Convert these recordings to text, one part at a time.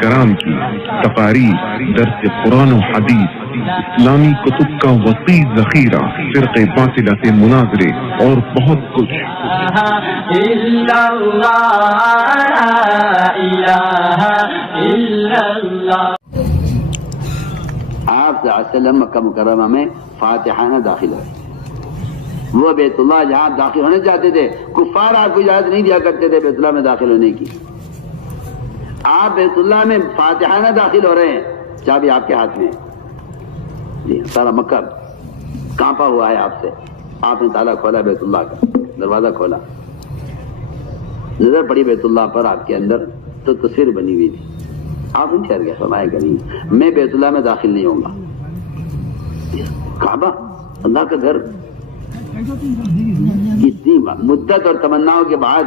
کرام کی تقاریر، درس قرآن و حدیث، اسلامی کتب کا وسیع ذخیرہ، فرقے باطلہ سے مناظرے اور بہت کچھ۔ آپ صلی اللہ علیہ وسلم مکہ مکرمہ میں فاتحانہ داخل ہوئے۔ وہ بیت اللہ جہاں آپ داخل ہونے چاہتے تھے، کفار آپ کو اجازت نہیں دیا کرتے تھے بیت اللہ میں داخل ہونے کی۔ آپ بیت اللہ میں فاتحانہ داخل ہو رہے ہیں، چابی آپ کے ہاتھ میں ہے۔ جی سارا مکہ کانپا ہوا ہے آپ سے۔ آپ نے تالا کھولا بیت اللہ کا، دروازہ کھولا، نظر پڑی بیت اللہ پر، آپ کے اندر تو تصویر بنی ہوئی تھی۔ آپ نے ٹھہر گیا، فرمایا کہ نہیں، میں بیت اللہ میں داخل نہیں ہوں گا۔ کعبہ اللہ کا گھر، کتنی مدت اور تمناؤں کے بعد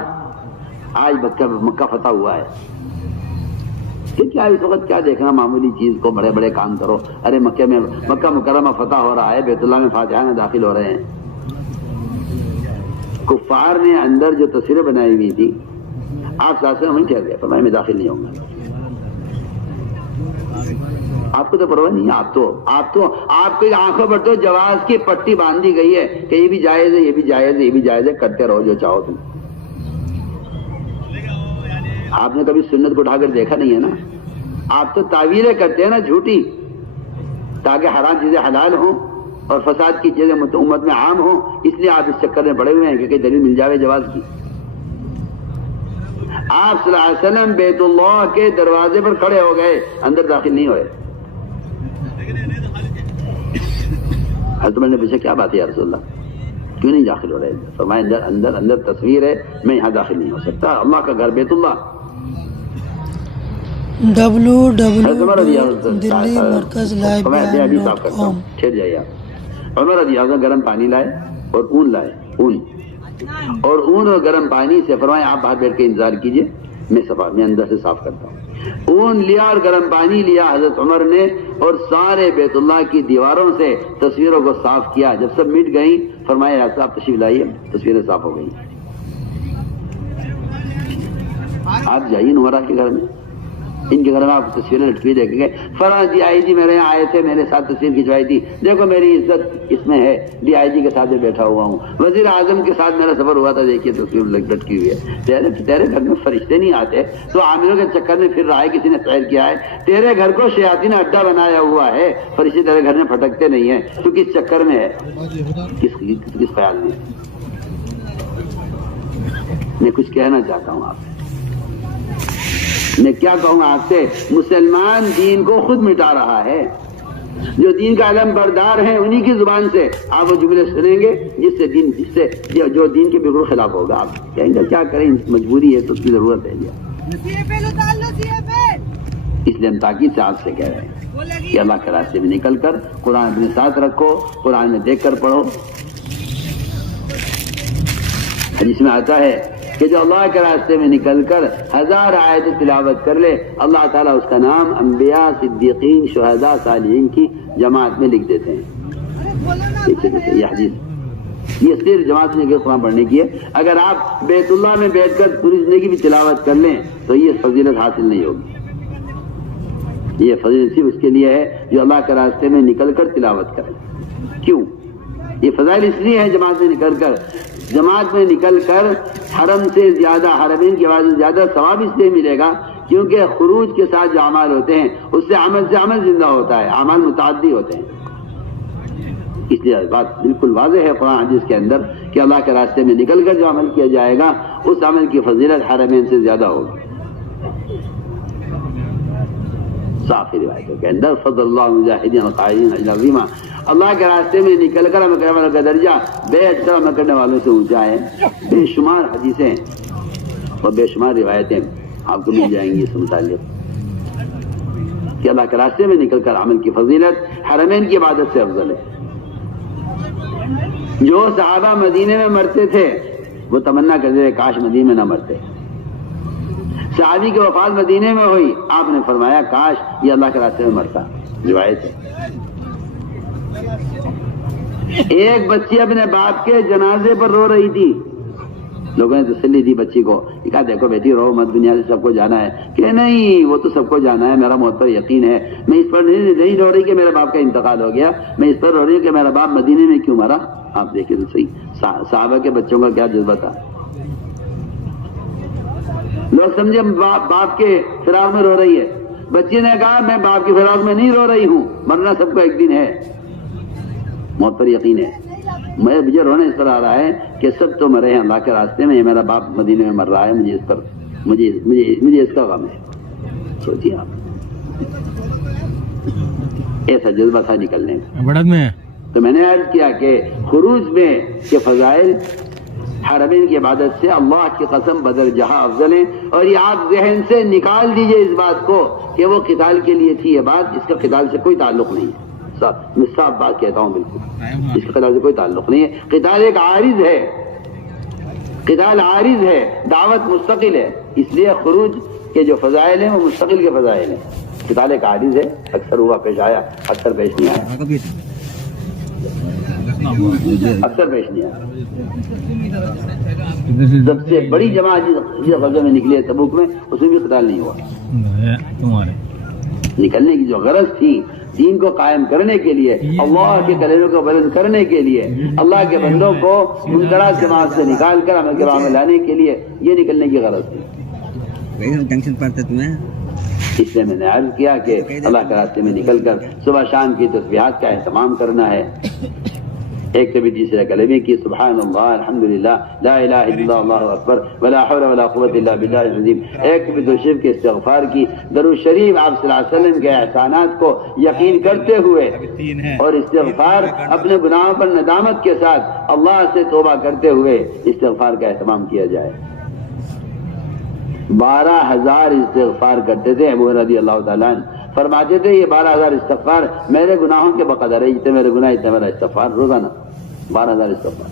آج مکہ فتح ہوا ہے۔ کہ کیا اس وقت کیا دیکھنا معمولی چیز کو، بڑے بڑے کام کرو۔ ارے مکہ مکرمہ فتح ہو رہا ہے، بیت اللہ میں فاتحانہ داخل ہو رہے ہیں۔ کفار نے اندر جو تصویریں بنائی ہوئی تھی، آپ ساتھ سے وہیں ٹھہر گئے، فرمایا میں داخل نہیں ہوں گا۔ آپ کو تو پرواہ نہیں ہے، آپ کی آنکھوں پر تو جواز کی پٹی باندھی گئی ہے کہ یہ بھی جائز ہے، یہ بھی جائز ہے، یہ بھی جائز ہے، کرتے رہو جو چاہو تم۔ آپ نے کبھی سنت کو اٹھا کر دیکھا نہیں ہے نا۔ آپ تو تعویلیں کرتے ہیں نا جھوٹی، تاکہ حرام چیزیں حلال ہوں اور فساد کی چیزیں امت میں عام ہوں، اس لیے آپ اس چکر میں پڑے ہوئے ہیں کہ دلیل مل جاوے جواز کی۔ آپ صلی اللہ علیہ وسلم بیت اللہ کے دروازے پر کھڑے ہو گئے، اندر داخل نہیں ہوئے۔ حضرت عمر نے پوچھا کیا بات ہے یا رسول اللہ، کیوں نہیں داخل ہو رہے؟ فرمایا اندر تصویر ہے، میں یہاں داخل نہیں ہو سکتا، اللہ کا گھر بیت اللہ۔ www.delhimarkazlive.com ٹھہر جائیے آپ۔ عمر رضی اللہ عنہ گرم پانی لائے اور اون لائے، اور اون اور گرم پانی سے فرمایا آپ باہر بیٹھ کے انتظار کیجئے، میں اندر سے صاف کرتا ہوں۔ اون لیا اور گرم پانی لیا حضرت عمر نے، اور سارے بیت اللہ کی دیواروں سے تصویروں کو صاف کیا۔ جب سب مٹ گئیں، فرمایا آپ تشریف لائیے، تصویریں صاف ہو گئی۔ آپ جائیے نمرا کے گھر میں، ان کے گھر میں آپ تصویریں لٹکی دیکھیں گے، فلاں ڈی آئی جی میرے یہاں آئے تھے، میرے ساتھ تصویر کھنچوائی تھی، دیکھو میری عزت اس میں ہے، ڈی آئی جی کے ساتھ بیٹھا ہوا ہوں، وزیر اعظم کے ساتھ میرا سفر ہوا تھا، دیکھیے تصویر لٹکی ہوئی ہے۔ تیرے گھر میں فرشتے نہیں آتے تو عامروں کے چکر میں پھر رہا ہے، کسی نے خیر کیا ہے؟ تیرے گھر کو شیاطین نے اڈا بنایا ہوا ہے، فرشتے تیرے گھر میں پھٹکتے نہیں ہیں، تو کس چکر میں ہے؟ کس خیال میں؟ میں کچھ کہنا چاہتا ہوں آپ سے، میں کیا کہوں آپ سے؟ مسلمان دین کو خود مٹا رہا ہے۔ جو دین کا علم بردار ہیں انہی کی زبان سے آپ وہ جملے سنیں گے جس سے جو دین کے بالکل خلاف ہوگا۔ آپ کہیں گے کیا کریں، مجبوری ہے تو اس کی ضرورت ہے۔ اس لیے ہم تاکید سے آپ سے کہہ رہے ہیں کہ اللہ کے راستے میں نکل کر قرآن اپنے ساتھ رکھو، قرآن میں دیکھ کر پڑھو، جس میں آتا ہے کہ جو اللہ کے راستے میں نکل کر 1000 آیت تلاوت کر لے، اللہ تعالیٰ اس کا نام انبیاء، صدیقین، شہداء، صالحین کی جماعت میں لکھ دیتے ہیں۔ یہ حدیث، یہ صرف جماعت میں قرآن پڑھنے کی ہے۔ اگر آپ بیت اللہ میں بیٹھ کر پوری زندگی بھی تلاوت کر لیں تو یہ فضیلت حاصل نہیں ہوگی۔ یہ فضیلت صرف اس کے لیے ہے جو اللہ کے راستے میں نکل کر تلاوت کرے۔ کیوں؟ یہ فضائل اس لیے ہے جماعت میں نکل کر حرم سے زیادہ، حرمین کے بعد زیادہ ثواب اس لیے ملے گا کیونکہ خروج کے ساتھ جو اعمال ہوتے ہیں اس سے عمل زندہ ہوتا ہے، اعمال متعدی ہوتے ہیں۔ اس لیے بات بالکل واضح ہے قرآن حدیث کے اندر کہ اللہ کے راستے میں نکل کر جو عمل کیا جائے گا اس عمل کی فضیلت حرمین سے زیادہ ہوگی۔ صاف روایتوں کے اندر فضل اللہ مجاہدین القائدین اجر عظیمہ، اللہ کے راستے میں نکل کر عمل کرنے والوں کا درجہ بیعت سے عمل کرنے والوں سے اونچا ہے۔ بے شمار حدیثیں اور بے شمار روایتیں آپ کو مل جائیں گی اس متعلق کہ اللہ کے راستے میں نکل کر عمل کی فضیلت حرمین کی عبادت سے افضل ہے۔ جو صحابہ مدینے میں مرتے تھے وہ تمنا کرتے تھے کاش مدینے میں نہ مرتے۔ صحابی کی وفات مدینے میں ہوئی، آپ نے فرمایا کاش یہ اللہ کے راستے میں مرتا۔ روایت ہے ایک بچی اپنے باپ کے جنازے پر رو رہی تھی، لوگوں نے تسلی دی بچی کو، کہا دیکھو بیٹی رو مت، دنیا سے سب کو جانا ہے، کہ نہیں وہ تو سب کو جانا ہے، میرا موت پر یقین ہے، میں اس پر نہیں رو رہی کہ میرے باپ کا انتقال ہو گیا، میں اس پر رو رہی ہوں کہ میرا باپ مدینے میں کیوں مرا۔ آپ دیکھیں تو صحیح صحابہ کے بچوں کا کیا جذبہ تھا۔ لوگ سمجھے باپ کے فراق میں رو رہی ہے، بچی نے کہا میں باپ کی فراق میں نہیں رو رہی ہوں، مرنا سب کو ایک دن ہے، موت پر یقین ہے۔ مجھے رونا اس پر آ رہا ہے کہ سب تو مرے ہیں اللہ کے راستے میں، میرا باپ مدینے میں مر رہا ہے، مجھے اس پر مجھے اس کا غم ہے۔ سوچیے آپ، ایسا جذبہ تھا نکلنے میں۔ تو میں نے عرض کیا کہ خروج میں کے فضائل حرمین کی عبادت سے اللہ کی قسم بدر جہاں افضل ہیں، اور یہ آپ ذہن سے نکال دیجئے اس بات کو کہ وہ قتال کے لیے تھی، یہ بات اس کا قتال سے کوئی تعلق نہیں ہے، میں صاف بات کہتا ہوں، بالکل اس کے قتال سے کوئی تعلق نہیں ہے۔ قتال ایک عارض ہے، قتال عارض ہے، دعوت مستقل ہے، اس لیے خروج کے جو فضائل ہیں وہ مستقل کے فضائل ہیں۔ قتال ایک عارض ہے، اکثر ہوا پیش آیا، اکثر پیش نہیں آیا، اکثر پیش نہیں آیا۔ سب سے بڑی جماعت جس غزوے میں نکلی ہے تبوک میں، اس میں بھی قتال نہیں ہوا۔ نکلنے کی جو غرض تھی دین کو قائم کرنے کے لیے، اللہ کے کلمے کو بلند کرنے کے لیے، اللہ کے بندوں کو منکرات جماعت سے نکال کر عمل کے راہ میں لانے کے لیے، یہ نکلنے کی غرض تھی۔ ٹینشن پڑتا تمہیں، اس لیے میں نے عرض کیا کہ اللہ کے راستے میں نکل کر صبح شام کی تسبیحات کا اہتمام کرنا ہے۔ ایک کبھی تیسرے کلمے کی سبحان اللہ الحمدللہ لا الہ الا اللہ اللہ اکبر ولا حول ولا قوت الا باللہ العظیم، ایک کبھی درود شریف کے استغفار کی، درود شریف آپ صلی اللہ علیہ وسلم کے احسانات کو یقین کرتے ہوئے اور استغفار اپنے گناہوں پر ندامت کے ساتھ اللہ سے توبہ کرتے ہوئے استغفار کا اہتمام کیا جائے۔ 12,000 استغفار کرتے تھے ابو ہریرہ رضی اللہ تعالیٰ عنہ، فرماتے تھے یہ 12,000 استغفار میرے گناہوں کے بقدر ہے، جتنے میرے گناہ اتنے میرا استغفار روزانہ، 12,000 استغفار،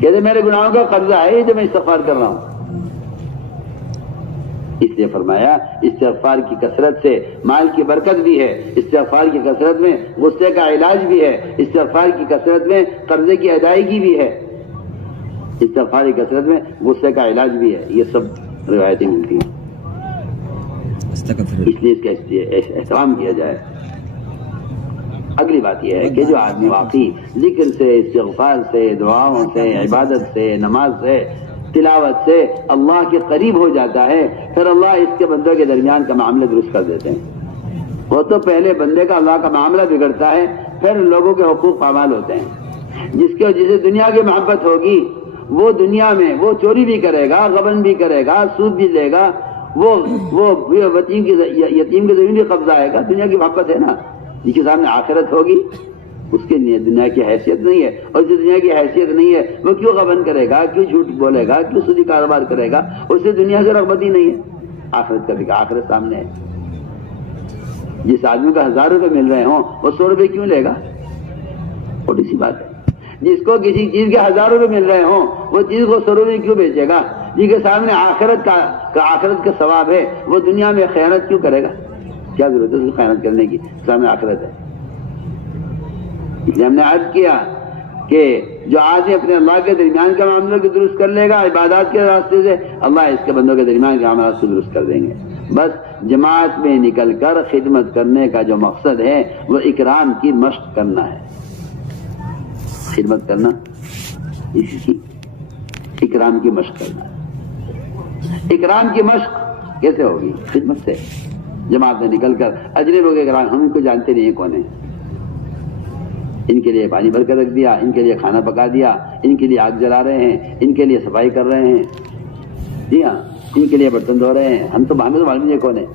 کہتے میرے گناہوں کا قبضہ ہے یہ جو میں استغفار کر رہا ہوں۔ اس لیے فرمایا استغفار کی کثرت سے مال کی برکت بھی ہے، استغفار کی کثرت میں غصے کا علاج بھی ہے، استغفار کی کثرت میں قرضے کی ادائیگی بھی ہے، استغفار کی کثرت میں غصے کا علاج بھی ہے، یہ سب روایتیں ملتی ہیں۔ اس لیے اس کا احترام کیا جائے۔ اگلی بات یہ ہے کہ جو آدمی واقعی ذکر سے، استغفار سے، دعاؤں سے، عبادت سے، نماز سے، تلاوت سے اللہ کے قریب ہو جاتا ہے، پھر اللہ اس کے بندوں کے درمیان کا معاملہ درست کر دیتے ہیں۔ وہ تو پہلے بندے کا اللہ کا معاملہ بگڑتا ہے، پھر لوگوں کے حقوق پامال ہوتے ہیں۔ جسے دنیا کی محبت ہوگی وہ دنیا میں وہ چوری بھی کرے گا، غبن بھی کرے گا، سود بھی لے گا، وہ یتیم کی زمین بھی قبضہ آئے گا، دنیا کی محبت ہے نا۔ جس کے سامنے آخرت ہوگی اس کے لیے دنیا کی حیثیت نہیں ہے، اور جس دنیا کی حیثیت نہیں ہے وہ کیوں غبن کرے گا، کیوں جھوٹ بولے گا، کیوں سودی کاروبار کرے گا، اسے دنیا سے رغبت ہی نہیں ہے۔ آخرت کا بھی آخرت سامنے ہے۔ جس آدمی کو 1000 روپے مل رہے ہوں وہ 100 روپے کیوں لے گا؟ چھوٹی سی بات ہے۔ جس کو کسی چیز کے 1000 روپے مل رہے ہوں وہ چیز کو 100 روپے کیوں بیچے گا؟ جس کے سامنے آخرت کا ثواب ہے وہ دنیا میں خیانت کیوں کرے گا؟ کیا ضرورت ہے اس کو خیانت کرنے کی؟ سامنے آخرت ہے۔ اس لیے ہم نے عرض کیا کہ جو آدمی اپنے اللہ کے درمیان کا معاملہ کو درست کر لے گا عبادات کے راستے سے، اللہ اس کے بندوں کے درمیان کے معاملات کو درست کر دیں گے۔ بس جماعت میں نکل کر خدمت کرنے کا جو مقصد ہے وہ اکرام کی مشق کرنا ہے۔ خدمت کرنا اسی کی اکرام کی مشق کرنا ہے۔ اکرام کی مشق کیسے ہوگی؟ خدمت سے۔ جماعت میں نکل کر اجنبیوں کے اکرام، ہم ان کو جانتے نہیں ہیں کون ہیں، ان کے لیے پانی بھر کر رکھ دیا، ان کے لیے کھانا پکا دیا، ان کے لیے آگ جلا رہے ہیں، ان کے لیے صفائی کر رہے ہیں، جی ہاں، ان کے لیے برتن دھو رہے ہیں، ہمیں تو معلوم نہیں کون ہے۔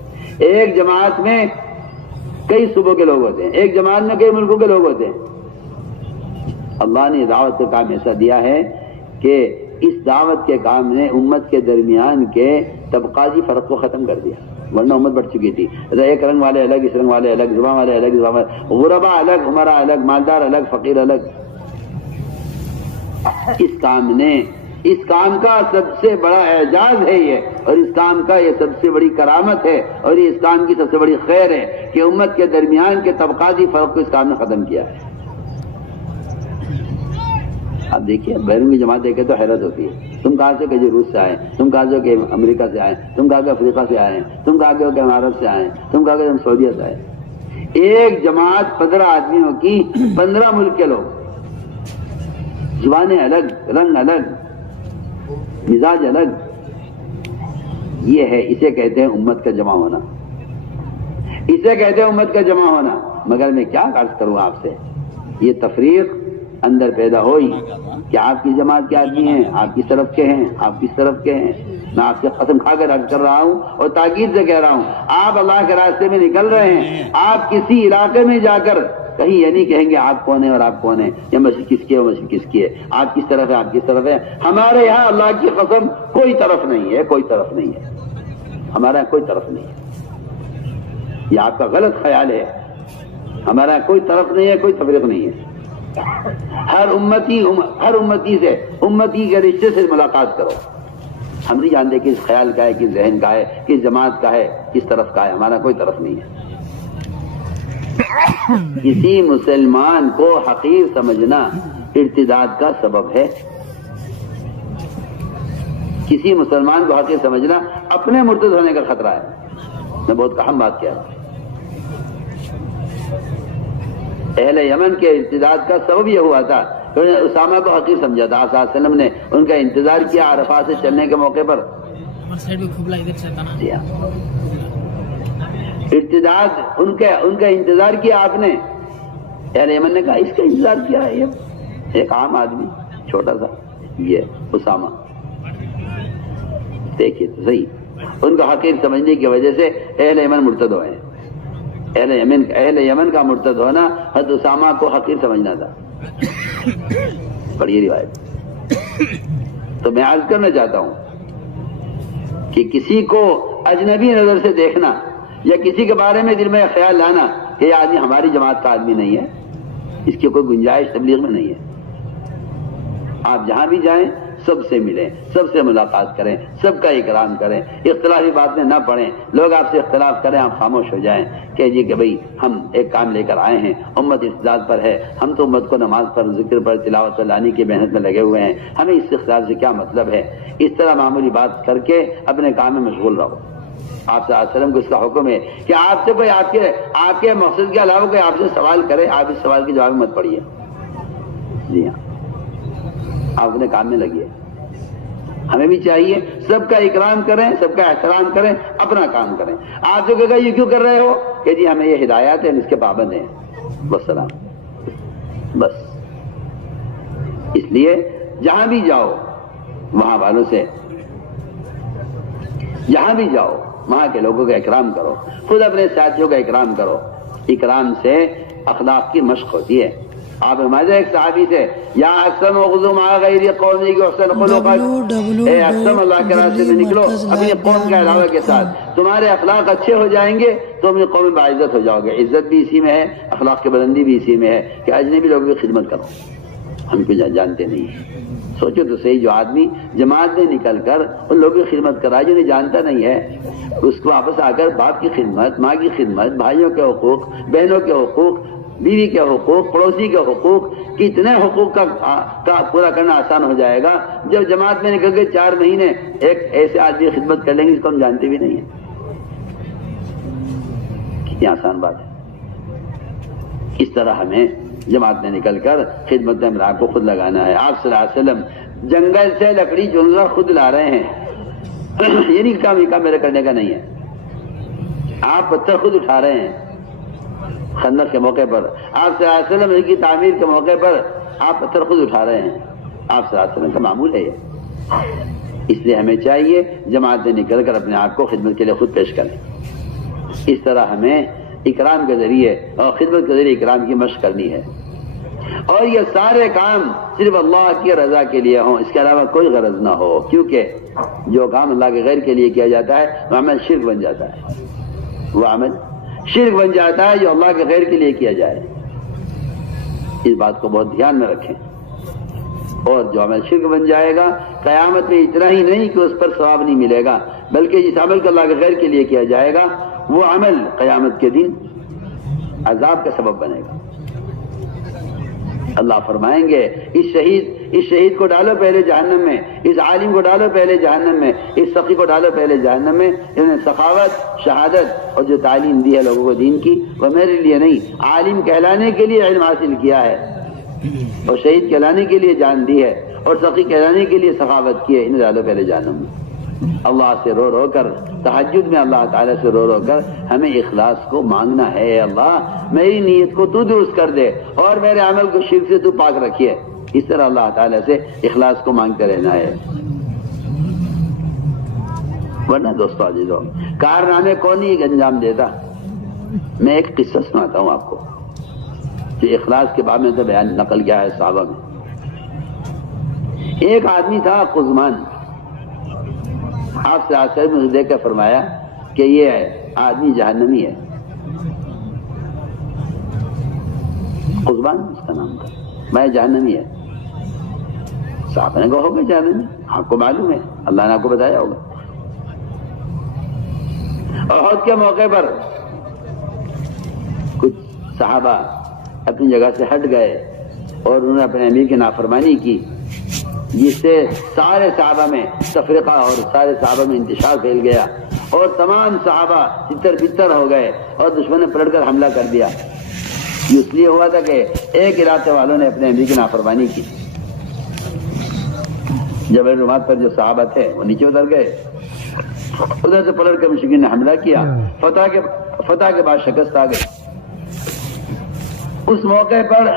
ایک جماعت میں کئی صوبوں کے لوگ ہوتے ہیں، ایک جماعت میں کئی ملکوں کے لوگ ہوتے ہیں۔ اللہ نے دعوت کا کام ایسا دیا ہے کہ اس دعوت کے کام نے امت کے درمیان کے طبقاتی فرق کو ختم کر دیا، ورنہ امت بڑھ چکی تھی۔ ایک رنگ والے الگ، اس رنگ والے الگ، زبان والے الگ، زبان والے، غربا الگ، عمرا الگ، مالدار الگ، فقیر الگ۔ اس کام کا سب سے بڑا اعجاز ہے یہ، اور اس کام کا یہ سب سے بڑی کرامت ہے، اور یہ اس کام کی سب سے بڑی خیر ہے کہ امت کے درمیان کے طبقاتی فرق کو اس کام نے ختم کیا ہے۔ آپ دیکھیے بیرونی جماعت دیکھے تو حیرت ہوتی ہے. تم کہاں سے کہ جی روس سے آئے, تم کہاں سے کہ امریکہ سے آئے, تم کہاں کہ افریقہ سے آئے, تم کہاں کہ ہم عرب سے آئے, تم کہاں کہ ہم سعودیہ سے آئے. ایک جماعت 15 آدمیوں کی, 15 ملک کے لوگ, زبانیں الگ, رنگ الگ, مزاج الگ. یہ ہے, اسے کہتے ہیں امت کا جمع ہونا, اسے کہتے ہیں امت کا جمع ہونا. مگر میں کیا عرض کروں آپ سے, یہ تفریق اندر پیدا ہوئی کہ آپ کی جماعت کے آدمی ہیں, آپ کس طرف کے ہیں, آپ کس طرف کے ہیں. میں آپ سے قسم کھا کر عرض کر رہا ہوں اور تاکید سے کہہ رہا ہوں, آپ اللہ کے راستے میں نکل رہے ہیں, آپ کسی علاقے میں جا کر کہیں یہ نہیں کہیں گے آپ کون ہیں اور آپ کون ہیں, یا مسجد کس کی ہے, مسجد کس کی ہے, آپ کس طرف ہے, آپ کس طرف ہے. ہمارے یہاں اللہ کی قسم کوئی طرف نہیں ہے, کوئی طرف نہیں ہے, ہمارا کوئی طرف نہیں ہے. یہ آپ کا غلط خیال ہے. ہمارا کوئی طرف نہیں ہے, کوئی تفریق نہیں ہے. ہر امتی سے, امتی کے رشتے سے ملاقات کرو. ہم نہیں جانتے کس خیال کا ہے, کس ذہن کا ہے, کس جماعت کا ہے, کس طرف کا ہے. ہمارا کوئی طرف نہیں ہے. کسی مسلمان کو حقیر سمجھنا ارتداد کا سبب ہے. کسی مسلمان کو حقیر سمجھنا اپنے مرتد ہونے کا خطرہ ہے. میں بہت اہم بات کیا. اہل یمن کے ارتداد کا سبب یہ ہوا تھا کہ انہوں نے اسامہ کو حقیر سمجھا تھا. آپ صلی اللہ علیہ وسلم نے ان کا انتظار کیا عرفات سے چلنے کے موقع پر. ارتداد ان کا انتظار کیا آپ نے. اہل یمن نے کہا اس کا انتظار کیا ہے, یہ ایک عام آدمی چھوٹا سا, یہ اسامہ. دیکھیے تو صحیح, ان کا حقیر سمجھنے کی وجہ سے اہل یمن مرتد ہوئے ہیں. اہل یمن کا مرتد ہونا حضرت اسامہ کو حقیر سمجھنا تھا. بڑی روایت. تو میں عرض کرنا چاہتا ہوں کہ کسی کو اجنبی نظر سے دیکھنا یا کسی کے بارے میں دل میں خیال لانا کہ یہ آدمی ہماری جماعت کا آدمی نہیں ہے, اس کی کوئی گنجائش تبلیغ میں نہیں ہے. آپ جہاں بھی جائیں سب سے ملیں, سب سے ملاقات کریں, سب کا اکرام کریں, اختلافی بات میں نہ پڑیں. لوگ آپ سے اختلاف کریں, آپ خاموش ہو جائیں کہ جی کہ بھئی ہم ایک کام لے کر آئے ہیں, امت ارتداد پر ہے, ہم تو امت کو نماز پر, ذکر پر, تلاوت پر لانے کی محنت میں لگے ہوئے ہیں, ہمیں اس اختلاف سے کیا مطلب ہے. اس طرح معمولی بات کر کے اپنے کام میں مشغول رہو. آپ صلی اللہ علیہ وسلم کو اس کا حکم ہے کہ آپ سے کوئی آپ کے مقصد کے علاوہ کوئی آپ سے سوال کرے, آپ اس سوال کے جواب میں مت پڑیے. جی ہاں, آپ اپنے کام میں لگیے. ہمیں بھی چاہیے سب کا اکرام کریں, سب کا احترام کریں, اپنا کام کریں. آپ جو کہا یہ کیوں کر رہے ہو کہ جی ہمیں یہ ہدایات ہیں, ہم اس کے پابند ہیں, بس سلام. بس اس لیے جہاں بھی جاؤ وہاں والوں سے, جہاں بھی جاؤ وہاں کے لوگوں کا اکرام کرو, خود اپنے ساتھیوں کا اکرام کرو. اکرام سے اخلاق کی مشق ہوتی ہے. آپ ہمارے ایک صحابی سے, یا اقسم وغزم غیر قومی کی احسن خلقت, اے اقسم اللہ کے راستے میں نکلو اپنی قوم کے علاوہ کے ساتھ, تمہارے اخلاق اچھے ہو جائیں گے تو اپنی قوم میں باعزت ہو جاؤ گے. عزت بھی اسی میں ہے, اخلاق کی بلندی بھی اسی میں ہے کہ اجنبی لوگوں کی خدمت کرو. ہم کو جانتے نہیں ہیں. سوچو تو صحیح, جو آدمی جماعت میں نکل کر ان لوگوں کی خدمت کرا جو نہیں جانتا نہیں ہے, اس کو واپس آ کر باپ کی خدمت, ماں کی خدمت, بھائیوں کے حقوق, بہنوں کے حقوق, بیوی کے حقوق, پڑوسی کے حقوق, کتنے حقوق کا پورا کرنا آسان ہو جائے گا جب جماعت میں نکل کے 4 مہینے ایک ایسے آدمی خدمت کر لیں گے جس کو ہم جانتے بھی نہیں ہیں. کتنی آسان بات ہے. اس طرح ہمیں جماعت میں نکل کر خدمت امراء کو خود لگانا ہے. آپ صلی اللہ علیہ وسلم جنگل سے لکڑی چننا خود لا رہے ہیں. یہ نہیں کام, یہ کام میرے کرنے کا نہیں ہے. آپ پتھر خود اٹھا رہے ہیں خندق کے موقع پر. آپ صلی اللہ علیہ وسلم کی تعمیر کے موقع پر آپ پتھر خود اٹھا رہے ہیں. آپ صلی اللہ علیہ وسلم کا معمول ہے یہ. اس لیے ہمیں چاہیے جماعت سے نکل کر اپنے آپ کو خدمت کے لیے خود پیش کریں. اس طرح ہمیں اکرام کے ذریعے اور خدمت کے ذریعے اکرام کی مشق کرنی ہے. اور یہ سارے کام صرف اللہ کی رضا کے لیے ہوں, اس کے علاوہ کوئی غرض نہ ہو. کیونکہ جو کام اللہ کے غیر کے لیے کیا جاتا ہے وہ عمل شرک بن جاتا ہے. وہ عمل شرک بن جاتا ہے جو اللہ کے غیر کے لیے کیا جائے. اس بات کو بہت دھیان میں رکھیں. اور جو عمل شرک بن جائے گا قیامت میں اتنا ہی نہیں کہ اس پر ثواب نہیں ملے گا, بلکہ جس عمل کو اللہ کے غیر کے لیے کیا جائے گا وہ عمل قیامت کے دن عذاب کا سبب بنے گا. اللہ فرمائیں گے اس شہید اس شہید کو ڈالو پہلے جہنم میں، اس عالم کو ڈالو پہلے جہنم میں، اس سخی کو ڈالو پہلے جہنم میں. انہوں نے سخاوت، شہادت اور جو تعلیم دی ہے لوگوں کو دین کی، وہ میرے لیے نہیں، عالم کہلانے کے لیے علم حاصل کیا ہے اور شہید کہلانے کے لیے جان دی ہے اور سخی کہلانے کے لیے سخاوت کی ہے، انہیں ڈالو پہلے جہنم میں. اللہ سے رو رو کر تہجد میں اللہ تعالیٰ سے رو رو کر ہمیں اخلاص کو مانگنا ہے. اے اللہ میری نیت کو تو درست کر دے اور میرے عمل کو شرک سے تو پاک رکھیے. اس طرح اللہ تعالیٰ سے اخلاص کو مانگتے رہنا ہے. ورنہ دوستو عزیزو کارنامے کون ہی انجام دیتا. میں ایک قصہ سناتا ہوں آپ کو جو اخلاص کے بارے میں تو بیان نقل کیا ہے صحابہ میں. ایک آدمی تھا قزمان، آپ سے آخر میں دیکھ کر فرمایا کہ یہ آدمی جہنمی ہے. قزمان اس کا نام تھا، میں جہنمی ہے. صحابہ نے کہا ہوگا جہنمی، آپ کو معلوم ہے، اللہ نے آپ کو بتایا ہوگا. احد کے موقع پر کچھ صحابہ اپنی جگہ سے ہٹ گئے اور انہوں نے اپنے امیر کی نافرمانی کی، جس سے سارے صحابہ میں تفریقہ اور سارے صحابہ میں انتشار پھیل گیا اور تمام صحابہ تتر بتر ہو گئے اور دشمن نے پلٹ کر حملہ کر دیا. یہ اس لیے ہوا تھا کہ ایک علاقے والوں نے اپنے امیر کی نافرمانی کی. جبل رمات پر جو صحابہ تھے وہ نیچے اتر گئے، ادھر سے پلٹ کر مشرکین نے حملہ کیا. فتح کے بعد شکست آ گئی. اس موقع پر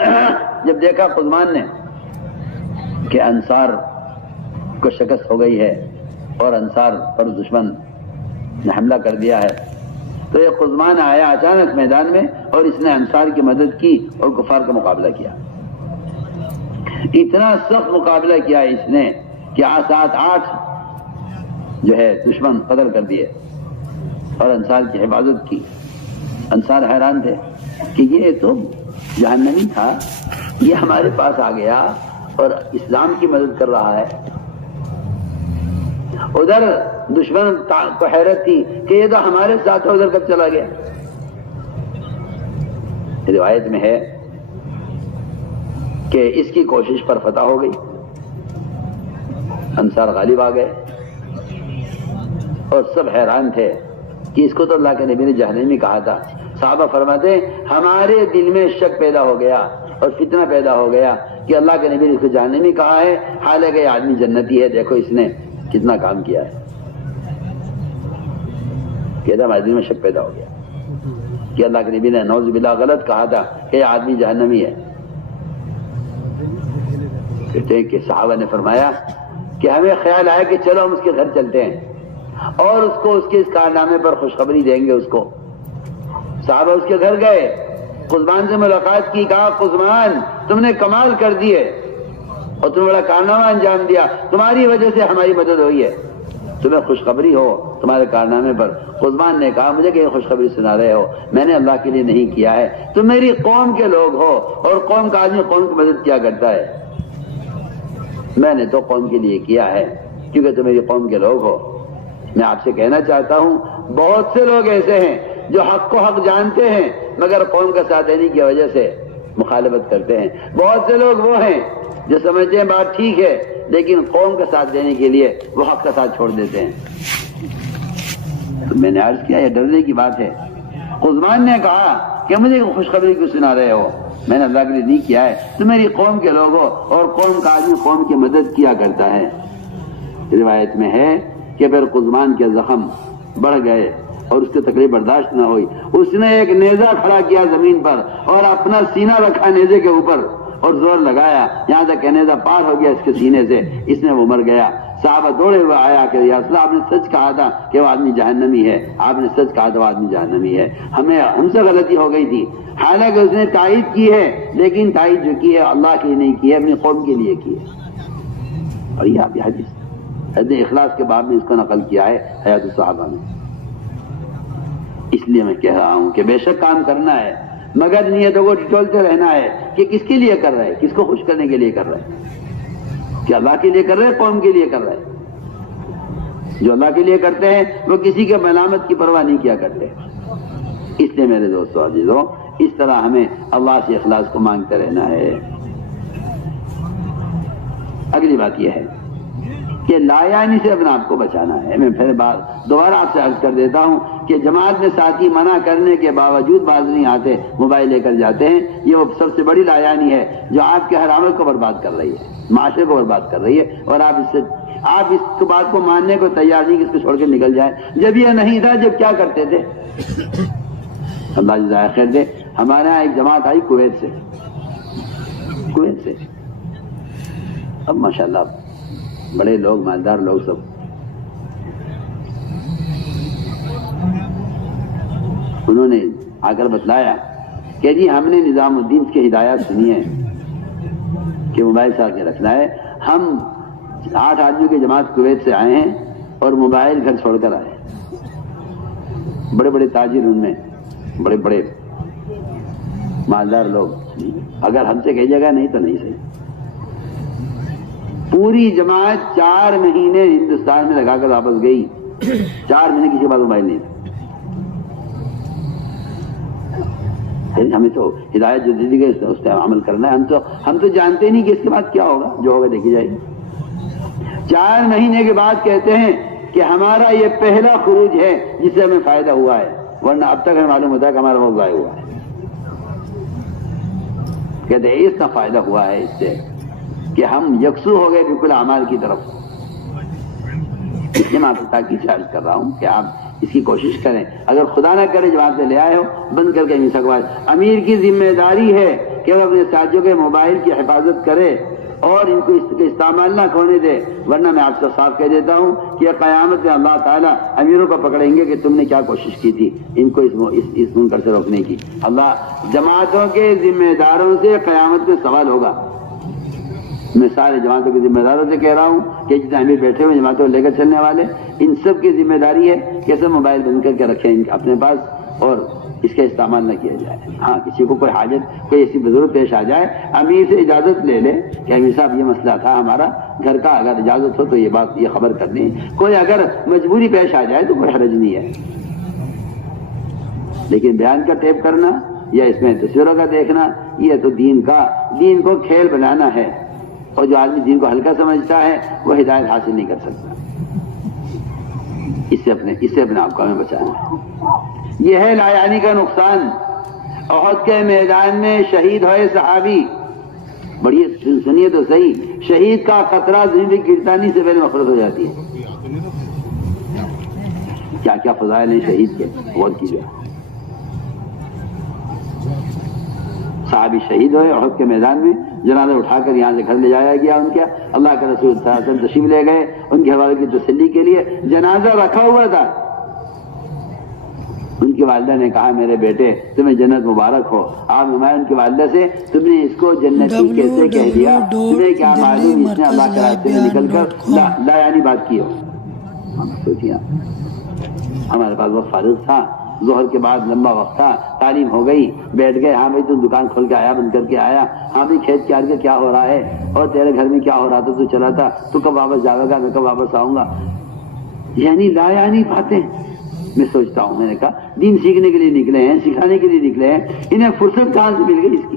جب دیکھا قزمان نے کہ انصار کو شکست ہو گئی ہے اور انصار پر دشمن نے حملہ کر دیا ہے، تو یہ قزمان آیا اچانک میدان میں اور اس نے انصار کی مدد کی اور کفار کا مقابلہ کیا. اتنا سخت مقابلہ کیا اس نے کہ 7-8 جو ہے دشمن قتل کر دیے اور انصار کی حفاظت کی. انصار حیران تھے کہ یہ تو جہنمی تھا، یہ ہمارے پاس آ گیا اور اسلام کی مدد کر رہا ہے. ادھر دشمن کو حیرت تھی کہ یہ تو ہمارے ساتھ ادھر کب چلا گیا. روایت میں ہے کہ اس کی کوشش پر فتح ہو گئی، انصار غالب آ گئے اور سب حیران تھے کہ اس کو تو اللہ کے نبی نے جہنمی کہا تھا. صحابہ فرماتے ہمارے دل میں شک پیدا ہو گیا اور فتنہ پیدا ہو گیا کہ اللہ کے نبی نے اس کو جہنمی کہا ہے، حالانکہ یہ آدمی جنتی ہے، دیکھو اس نے کتنا کام کیا ہے. کہتا ہمارے دل میں شک پیدا ہو گیا کہ اللہ کے نبی نے نعوذ باللہ غلط کہا تھا کہ یہ آدمی جہنمی ہے. کہتے ہیں کہ صحابہ نے فرمایا کہ ہمیں خیال آیا کہ چلو ہم اس کے گھر چلتے ہیں اور اس کو اس کے اس کارنامے پر خوشخبری دیں گے. اس کو صحابہ اس کے گھر گئے، قزمان سے ملاقات کی، کہا قزمان تم نے کمال کر دیے اور تم بڑا کارنامہ انجام دیا، تمہاری وجہ سے ہماری مدد ہوئی ہے، تمہیں خوشخبری ہو تمہارے کارنامے پر. قزمان نے کہا مجھے کہ خوشخبری سنا رہے ہو، میں نے اللہ کے لیے نہیں کیا ہے، تم میری قوم کے لوگ ہو اور قوم کا آدمی قوم کی مدد کیا کرتا ہے. میں نے تو قوم کے لیے کیا ہے کیونکہ تم میری قوم کے لوگ ہو. میں آپ سے کہنا چاہتا ہوں بہت سے لوگ ایسے ہیں جو حق کو حق جانتے ہیں مگر قوم کا ساتھ دینے کی وجہ سے مخالفت کرتے ہیں. بہت سے لوگ وہ ہیں جو سمجھتے ہیں بات ٹھیک ہے لیکن قوم کا ساتھ دینے کے لیے وہ حق کا ساتھ چھوڑ دیتے ہیں. تو میں نے عرض کیا یہ ڈرنے کی بات ہے. قزمان نے کہا کہ مجھے خوشخبری کیوں سنا رہے ہو، میں نے اللہ کے لیے نہیں کیا ہے، تو میری قوم کے لوگ ہو اور قوم کا آدمی قوم کی مدد کیا کرتا ہے. روایت میں ہے کہ پھر قزمان کے زخم بڑھ گئے اور اس کی تکلیف برداشت نہ ہوئی. اس نے ایک نیزہ کھڑا کیا زمین پر اور اپنا سینہ رکھا نیزے کے اوپر اور زور لگایا یہاں تک کہ نیزہ پار ہو گیا اس کے سینے سے، اس میں وہ مر گیا. صحابہ دوڑے ہوئے آیا کہ یا رسول اللہ آپ نے سچ کہا تھا کہ وہ آدمی جہنمی ہے، آپ نے سچ کہا تھا وہ آدمی جہنمی ہے. ہم سے غلطی ہو گئی تھی، حالانکہ اس نے تائید کی ہے لیکن تائید جو کی ہے اللہ کے لیے نہیں کی ہے، اپنی قوم کے لیے کی ہے. اور یہ آپ یہ حدیث اخلاص کے باب میں اس کو نقل کیا ہے حیات الصحابہ میں. اس لیے میں کہہ رہا ہوں کہ بے شک کام کرنا ہے مگر نیتوں کو ٹٹولتے رہنا ہے کہ کس کے لیے کر رہا ہے، کس کو خوش کرنے کے لیے کر رہا ہے، کہ اللہ کے لیے کر رہے ہیں قوم کے لیے کر رہے ہیں. جو اللہ کے لیے کرتے ہیں وہ کسی کے ملامت کی پرواہ نہیں کیا کرتے. اس لیے میرے دوستو عزیزو اس طرح ہمیں اللہ سے اخلاص کو مانگتے رہنا ہے. اگلی بات یہ ہے کہ لایانی سے اپنے آپ کو بچانا ہے. میں پھر دوبارہ آپ سے عرض کر دیتا ہوں کہ جماعت میں ساتھی منع کرنے کے باوجود باز نہیں آتے, موبائل لے کر جاتے ہیں. یہ وہ سب سے بڑی لایانی ہے جو آپ کے ہر عمل کو برباد کر رہی ہے, معاشرے کو برباد کر رہی ہے. اور آپ اس بات کو ماننے کو تیار نہیں کہ اس کو چھوڑ کے نکل جائیں. جب یہ نہیں تھا, جب کیا کرتے تھے؟ اللہ جزائے خیر دے. ہمارے یہاں ایک جماعت آئی کویت سے. اب ماشاءاللہ بڑے لوگ, مالدار لوگ سب. انہوں نے آ کر بتلایا کہ جی ہم نے نظام الدین کی ہدایات سنی ہے کہ موبائل ساتھ کے رکھنا ہے. ہم 8 آدمیوں کی جماعت کویت سے آئے ہیں اور موبائل گھر چھوڑ کر آئے. بڑے بڑے تاجر ان میں, بڑے بڑے مالدار لوگ. اگر ہم سے کہی جگہ نہیں تو نہیں صحیح. پوری جماعت 4 مہینے ہندوستان میں لگا کر واپس گئی. 4 مہینے کسی کے پاس موبائل نہیں. ہمیں تو ہدایت جو دی گئی اس پہ عمل کرنا ہے. ہم تو جانتے نہیں کہ اس کے بعد کیا ہوگا. جو ہوگا دیکھی جائے گی. 4 مہینے کے بعد کہتے ہیں کہ ہمارا یہ پہلا خروج ہے جس سے ہمیں فائدہ ہوا ہے, ورنہ اب تک ہمیں معلوم ہوتا ہے کہ ہمارا وقت ضائع ہوا ہے. کہتے ہیں اس کا فائدہ ہوا ہے اس سے کہ ہم یکسو ہو گئے بالکل اعمال کی طرف. اس لیے میں آپ کو تاکید سے عرض کر رہا ہوں کہ آپ اس کی کوشش کریں. اگر خدا نہ کرے جب آپ سے لے آئے ہو, بند کر کے نہیں سکوائے. امیر کی ذمہ داری ہے کہ وہ اپنے ساتھیوں کے موبائل کی حفاظت کرے اور ان کو استعمال نہ ہونے دے. ورنہ میں آپ سے صاف کہہ دیتا ہوں کہ قیامت میں اللہ تعالیٰ امیروں کو پکڑیں گے کہ تم نے کیا کوشش کی تھی ان کو اس منکر سے روکنے کی. اللہ جماعتوں کے ذمہ داروں سے قیامت میں سوال ہوگا. میں سارے جماعتوں کے ذمہ داروں سے کہہ رہا ہوں کہ جتنے امیر بیٹھے ہوئے جماعتوں کو لے کر چلنے والے, ان سب کی ذمہ داری ہے کہ سب موبائل بند کر کے رکھیں اپنے پاس اور اس کا استعمال نہ کیا جائے. ہاں کسی کو کوئی حاجت, کوئی ایسی ضرورت پیش آ جائے, امیر سے اجازت لے لے کہ امیر صاحب یہ مسئلہ تھا ہمارا گھر کا, اگر اجازت ہو تو یہ خبر کر دیں. کوئی اگر مجبوری پیش آ جائے تو کوئی حرج نہیں ہے. لیکن بیان کا ٹیپ کرنا یا اس میں تصویروں کا دیکھنا, یہ تو دین کو کھیل بنانا ہے. اور جو آدمی دین کو ہلکا سمجھتا ہے وہ ہدایت حاصل نہیں کر سکتا. اس سے اپنے آپ کو ہمیں بچانا ہے. یہ ہے لایانی کا نقصان. احد کے میدان میں شہید ہوئے صحابی, بڑی سنیے تو صحیح, شہید کا خطرہ زندگی گرتانی سے پہلے مفرط ہو جاتی ہے. کیا کیا فضائل ہیں شہید کے, غور کیجیے. صحابی شہید ہوئے احد کے میدان میں, جنازہ اٹھا کر یہاں سے گھر لے جایا گیا ان کا. اللہ کے رسول صلی اللہ علیہ وسلم تشریف لے گئے ان کے حوالے کی تسلی کے لیے. جنازہ رکھا ہوا تھا. ان کی والدہ نے کہا میرے بیٹے تمہیں جنت مبارک ہو. آپ نمائیں ان کی والدہ سے, تم نے اس کو جنتی کیسے کہہ دیا, تمہیں کیا معلوم اس نے اللہ کے راستے میں نکل کر لایانی بات کی ہو. سوچیے ہمارے پاس وقت فارغ تھا, ظہر کے بعد لمبا وقت تھا, تعلیم ہو گئی, بیٹھ گئے. ہاں بھائی تو دکان کھول کے آیا, بند کر کے آیا. ہاں بھائی کھیت کے آگے کیا ہو رہا ہے, اور تیرے گھر میں کیا ہو رہا تھا, تو چلا تھا, تو کب واپس جاوے گا, میں کب واپس آؤں گا. یعنی لایانی باتیں. میں سوچتا ہوں, میں نے کہا دین سیکھنے کے لیے نکلے ہیں, سکھانے کے لیے نکلے ہیں, انہیں فرصت کہاں سے مل گئی اس کی.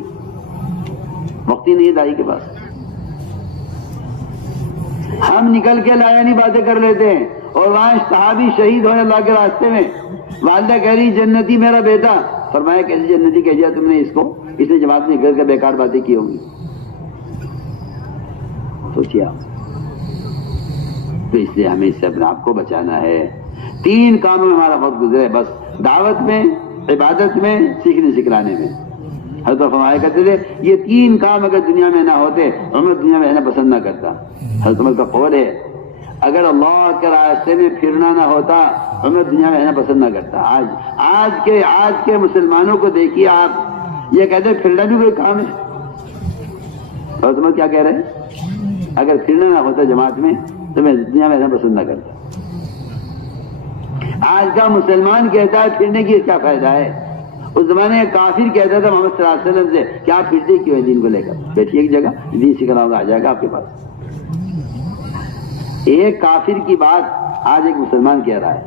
وقت ہی نہیں ہے دائی کے پاس. ہم نکل کے لایانی باتیں کر لیتے ہیں, اور وہاں صحابی شہید ہوئے اللہ کے راستے میں. والدہ کہہ رہی جنتی میرا بیٹا. فرمایا کیسے جنتی کہہ دیا تم نے اس کو, اس نے جماعت میں کر کے بیکار باتیں کی ہوں گی. سوچیے آپ. تو اس لیے ہمیں اس سے اپنے آپ کو بچانا ہے. 3 کاموں میں ہمارا وقت گزرے بس, دعوت میں, عبادت میں, سیکھنے سکھلانے میں. حضرت فرمایا کرتے تھے یہ 3 کام اگر دنیا میں نہ ہوتے عمر دنیا میں رہنا پسند نہ کرتا. حضرت عمر کا قول ہے اگر اللہ کے راستے میں پھرنا نہ ہوتا عمر دنیا میں رہنا پسند نہ کرتا. آج کے مسلمانوں کو دیکھیے آپ, یہ کہتے ہیں پھرنا بھی کوئی کام ہے. حضرت عمر کیا کہہ رہے ہیں, اگر پھرنا نہ ہوتا جماعت میں تو میں دنیا میں رہنا پسند نہ کرتا. آج کا مسلمان کہتا ہے پھرنے کی کیا فائدہ ہے. اس زمانے میں کافر کہتا تھا محمد صلی اللہ علیہ وسلم سے کیا پھرتے کیوں دین کو لے کر, بیٹھیے ایک جگہ, دین سکھلاؤں گا, آ جائے گا آپ کے پاس. ایک کافر کی بات آج ایک مسلمان کہہ رہا ہے,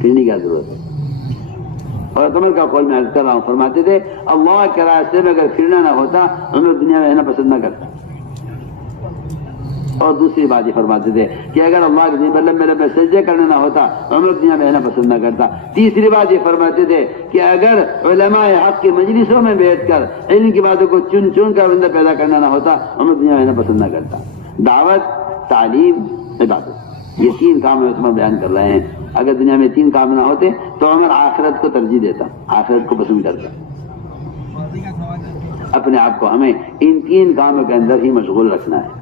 پھرنے کی ضرورت ہے. اور عمر کا قول میں عرض کر رہا ہوں, فرماتے تھے اللہ کے راستے میں اگر پھرنا نہ ہوتا عمر دنیا میں رہنا پسند نہ کرتا. اور دوسری بات یہ فرماتے تھے کہ اگر اللہ کے دین پر لمبے لمبے سجدے کرنا نہ ہوتا عمر دنیا میں رہنا پسند نہ کرتا. تیسری بات یہ فرماتے تھے کہ اگر علماء حق کی مجلسوں میں بیٹھ کر علم کی باتوں کو چن چن کر بندہ پیدا کرنا نہ ہوتا عمر دنیا میں رہنا پسند نہ کرتا. دعوت، تعلیم، عبادت، یہ تین کام عمر بیان کر رہے ہیں. اگر دنیا میں تین کام نہ ہوتے تو عمر آخرت کو ترجیح دیتا، آخرت کو پسند کرتا. اپنے آپ کو ہمیں ان تین کاموں کے اندر ہی مشغول رکھنا ہے.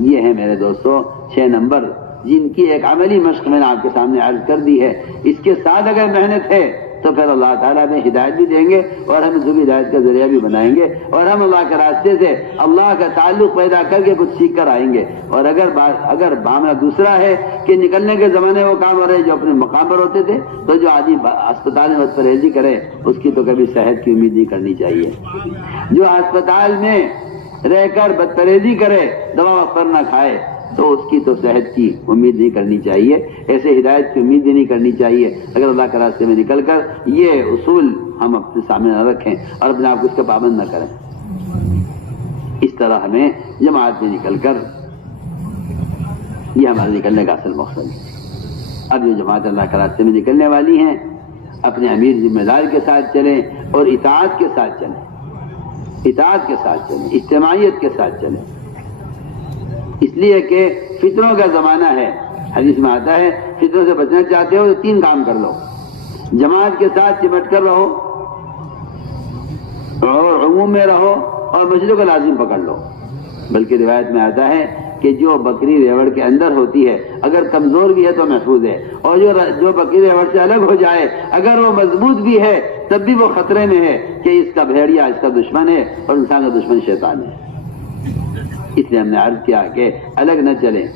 یہ ہے میرے دوستو 6 نمبر جن کی ایک عملی مشق میں نے آپ کے سامنے عرض کر دی ہے. اس کے ساتھ اگر محنت ہے تو پھر اللہ تعالیٰ میں ہدایت بھی دیں گے اور ہمیں ذریعہ ہدایت کا ذریعہ بھی بنائیں گے اور ہم اللہ کے راستے سے اللہ کا تعلق پیدا کر کے کچھ سیکھ کر آئیں گے. اور اگر معاملہ دوسرا ہے کہ نکلنے کے زمانے وہ کام ہو رہے جو اپنے مقام پر ہوتے تھے تو جو آدمی اسپتال میں بدپرہیزی کرے اس کی تو کبھی صحت کی امید نہیں کرنی چاہیے. جو اسپتال میں رہ کر بدپرہیزی کرے، دوا پر نہ کھائے، تو اس کی تو صحت کی امید نہیں کرنی چاہیے. ایسے ہدایت کی امید بھی نہیں کرنی چاہیے. اگر اللہ کے راستے میں نکل کر یہ اصول ہم اپنے سامنے نہ رکھیں اور اپنے آپ کو اس کا پابند نہ کریں. اس طرح ہمیں جماعت میں نکل کر، یہ ہمارے نکلنے کا اصل مقصد ہے. اب یہ جماعت اللہ کے راستے میں نکلنے والی ہیں، اپنے امیر ذمہ دار کے ساتھ چلیں اور اطاعت کے ساتھ چلیں، اطاعت کے ساتھ چلیں، اجتماعیت کے ساتھ چلیں. اس لیے کہ فتنوں کا زمانہ ہے. حدیث میں آتا ہے فتنوں سے بچنا چاہتے ہو تو 3 کام کر لو. جماعت کے ساتھ چمٹ کر رہو اور عموم میں رہو اور مسجدوں کا لازم پکڑ لو. بلکہ روایت میں آتا ہے کہ جو بکری ریوڑ کے اندر ہوتی ہے اگر کمزور بھی ہے تو محفوظ ہے، اور جو بکری ریوڑ سے الگ ہو جائے اگر وہ مضبوط بھی ہے تب بھی وہ خطرے میں ہے کہ اس کا بھیڑیا اس کا دشمن ہے اور انسان کا دشمن شیطان ہے. اس لیے ہم نے عرض کیا کہ الگ نہ چلیں،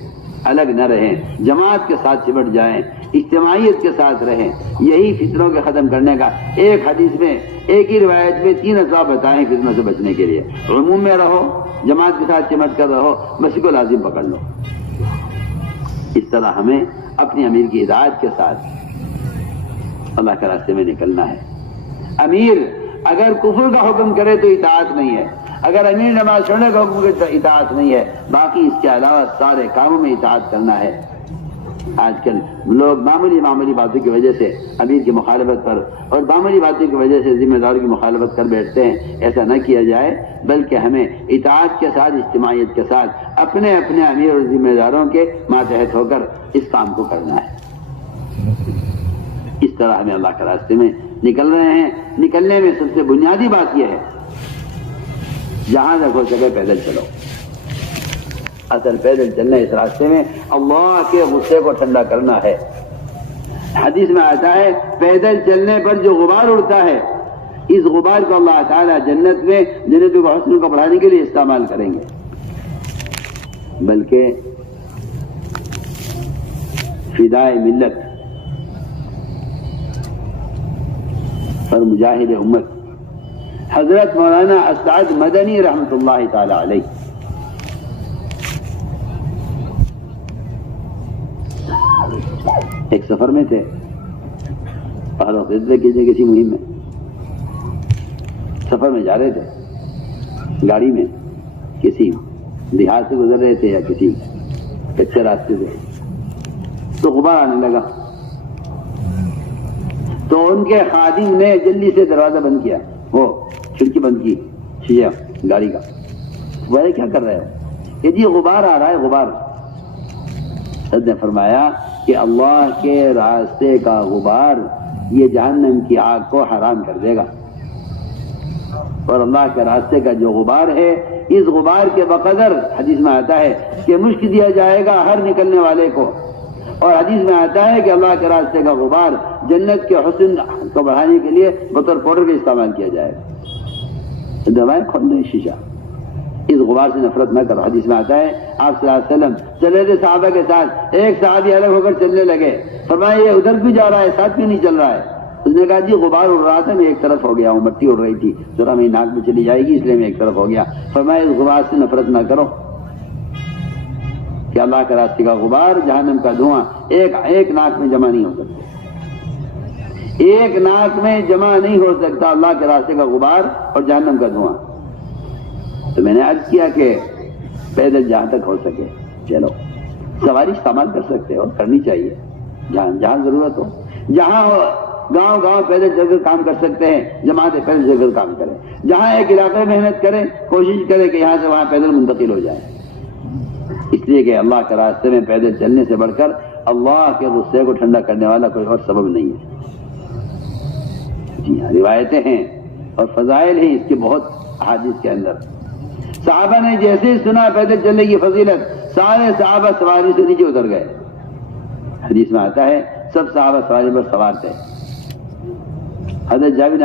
الگ نہ رہیں، جماعت کے ساتھ چمٹ جائیں، اجتماعیت کے ساتھ رہیں. یہی فتنوں کے ختم کرنے کا ایک حدیث میں، ایک ہی روایت میں 3 اسباب بتائیں فتنوں سے بچنے کے لیے. عموم میں رہو، جماعت کے ساتھ چمٹ کر رہو، مسجد کو لازم پکڑ لو. اس طرح ہمیں اپنی امیر کی ہدایت کے ساتھ اللہ کے راستے میں نکلنا ہے. امیر اگر کفر کا حکم کرے تو اطاعت نہیں ہے، اگر امیر نماز چھوڑنے کا حکم کرے تو اطاعت نہیں ہے. باقی اس کے علاوہ سارے کاموں میں اطاعت کرنا ہے. آج کل لوگ معمولی باتوں کی وجہ سے امیر کی مخالفت پر اور معمولی باتوں کی وجہ سے ذمہ داروں کی مخالفت کر بیٹھتے ہیں. ایسا نہ کیا جائے، بلکہ ہمیں اطاعت کے ساتھ، اجتماعیت کے ساتھ اپنے اپنے امیر اور ذمہ داروں کے ماتحت ہو کر اس کام کو کرنا ہے. اس طرح ہمیں اللہ کے راستے میں نکل رہے ہیں. نکلنے میں سب سے بنیادی بات یہ ہے جہاں تک ہو سکے پیدل چلو. اصل پیدل چلنا اس راستے میں اللہ کے غصے کو ٹھنڈا کرنا ہے. حدیث میں آتا ہے پیدل چلنے پر جو غبار اڑتا ہے اس غبار کو اللہ تعالیٰ جنت میں جنت کے حسن کو بڑھانے کے لیے استعمال کریں گے. بلکہ فدائے ملت اور مجاہد امت حضرت مولانا اسعد مدنی رحمۃ اللہ تعالی علیہ ایک سفر میں تھے، کسی مہم میں سفر میں جا رہے تھے، گاڑی میں کسی دیہات سے گزر رہے تھے یا کسی کچے راستے سے، تو غبار آنے لگا. تو ان کے خادم نے جلدی سے دروازہ بند کیا، وہ کھڑکی بند کی شیشہ گاڑی کا. وہ کیا کر رہے ہو؟ کہ جی غبار آ رہا ہے، غبار. حضرت نے فرمایا کہ اللہ کے راستے کا غبار یہ جہنم کی آگ کو حرام کر دے گا، اور اللہ کے راستے کا جو غبار ہے اس غبار کے بقدر حدیث میں آتا ہے کہ مشک دیا جائے گا ہر نکلنے والے کو. اور حدیث میں آتا ہے کہ اللہ کے راستے کا غبار جنت کے حسن کو بڑھانے کے لیے بطور پاؤڈر کا استعمال کیا جائے گا. دوائیں کھول دیں شیشہ، اس غبار سے نفرت نہ کرو. حدیث میں آتا ہے آپ صلی اللہ علیہ وسلم چلے تھے صحابہ کے ساتھ، ایک صحابی الگ ہو کر چلنے لگے. فرمایا یہ ادھر کیوں جا رہا ہے، ساتھ کیوں نہیں چل رہا ہے؟ اس نے کہا جی غبار اڑ رہا تھا، میں ایک طرف ہو گیا ہوں، مٹی اڑ رہی تھی، ذرا میری ناک میں چلی جائے گی اس لیے میں ایک طرف ہو گیا. فرمایا اس غبار سے نفرت نہ کرو کہ اللہ کے راستے کا غبار جہنم کا دھواں ایک ناک میں جمع نہیں ہو سکتا، ایک ناک میں جمع نہیں ہو سکتا اللہ کے راستے کا غبار اور جہنم کا دھواں. تو میں نے عرض کیا کہ پیدل جہاں تک ہو سکے چلو، سواری استعمال کر سکتے ہو، کرنی چاہیے جہاں ضرورت ہو، جہاں گاؤں گاؤں پیدل چل کر کام کر سکتے ہیں، جماعتیں پیدل چل کر کام کریں، جہاں ایک علاقے میں محنت کریں، کوشش کریں کہ یہاں سے وہاں پیدل منتقل ہو جائے، اس لیے کہ اللہ کے راستے میں پیدل چلنے سے بڑھ کر اللہ کے غصے کو ٹھنڈا کرنے والا کوئی اور سبب نہیں ہے۔ جی ہاں، روایتیں ہیں اور فضائل ہیں اس کے بہت احادیث کے اندر۔ صحابہ نے جیسے ہی سنا پیدل چلنے کی فضیلت، سارے صحابہ سواری سے نیچے اتر گئے۔ حدیث میں آتا ہے سب صحابہ سواری پر سوار تھے۔ حضرت جابر بن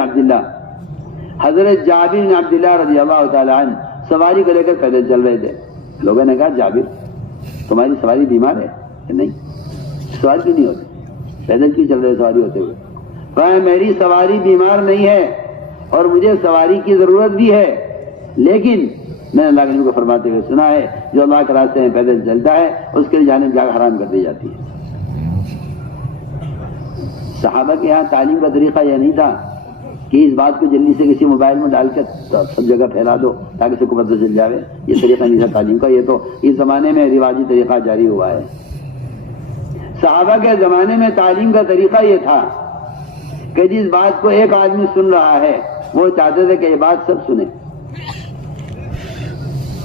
عبداللہ رضی اللہ تعالی عنہ سواری کو لے کر پیدل چل رہے تھے۔ لوگوں نے کہا جابر تمہاری سواری بیمار ہے کہ نہیں؟ سواری کیوں نہیں ہوتی؟ پیدل کیوں چل رہے سواری ہوتے ہوئے؟ فرمایا میری سواری بیمار نہیں ہے اور مجھے سواری کی ضرورت بھی ہے، لیکن میں نے اللہ کے نبی کو فرماتے ہوئے سنا ہے جو اللہ کے راستے میں پیدل چلتا ہے اس کے لیے جانب جگہ حرام کر دی جاتی ہے۔ صحابہ کے یہاں تعلیم کا طریقہ یہ نہیں تھا کہ اس بات کو جلدی سے کسی موبائل میں ڈال کر سب جگہ پھیلا دو تاکہ سب کو پتہ چل جائے، یہ طریقہ نہیں تھا تعلیم کا، یہ تو اس زمانے میں رواجی طریقہ جاری ہوا ہے۔ صحابہ کے زمانے میں تعلیم کا طریقہ یہ تھا کہ جس بات کو ایک آدمی سن رہا ہے وہ چاہتے تھے کہ یہ بات سب سنیں،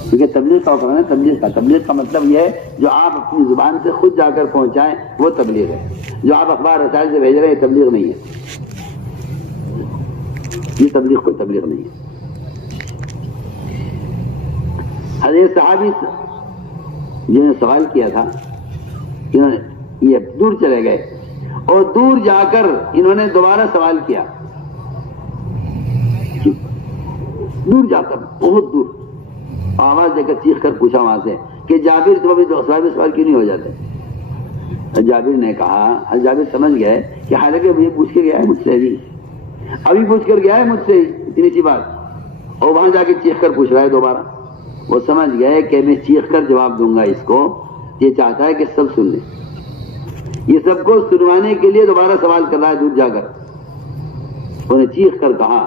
کیونکہ تبلیغ کا حکم ہے، تبلیغ کا مطلب یہ ہے جو آپ اپنی زبان سے خود جا کر پہنچائیں وہ تبلیغ ہے، جو آپ اخبار رسائل سے بھیج رہے ہیں یہ تبلیغ نہیں ہے، یہ تبلیغ کوئی تبلیغ نہیں ہے۔ حضرت صحابی جنہوں نے سوال کیا تھا انہوں نے یہ دور چلے گئے اور دور جا کر انہوں نے دوبارہ سوال کیا، دور جا کر بہت دور آواز دے کر چیخ کر پوچھا وہاں سے کہ جابر تم ابھی سوال کیوں نہیں ہو جاتے؟ جابر نے کہا، جابر سمجھ گئے کہ حالانکہ مجھے پوچھ کے گیا ہے مجھ سے، ابھی پوچھ کر گیا ہے مجھ سے اتنی سی بات اور وہاں جا کے چیخ کر پوچھ رہا ہے دوبارہ۔ وہ سمجھ گئے کہ میں چیخ کر جواب دوں گا اس کو، یہ چاہتا ہے کہ سب سن لیں، یہ سب کو سنوانے کے لیے دوبارہ سوال کر رہا ہے دور جا کر۔ انہوں نے چیخ کر کہا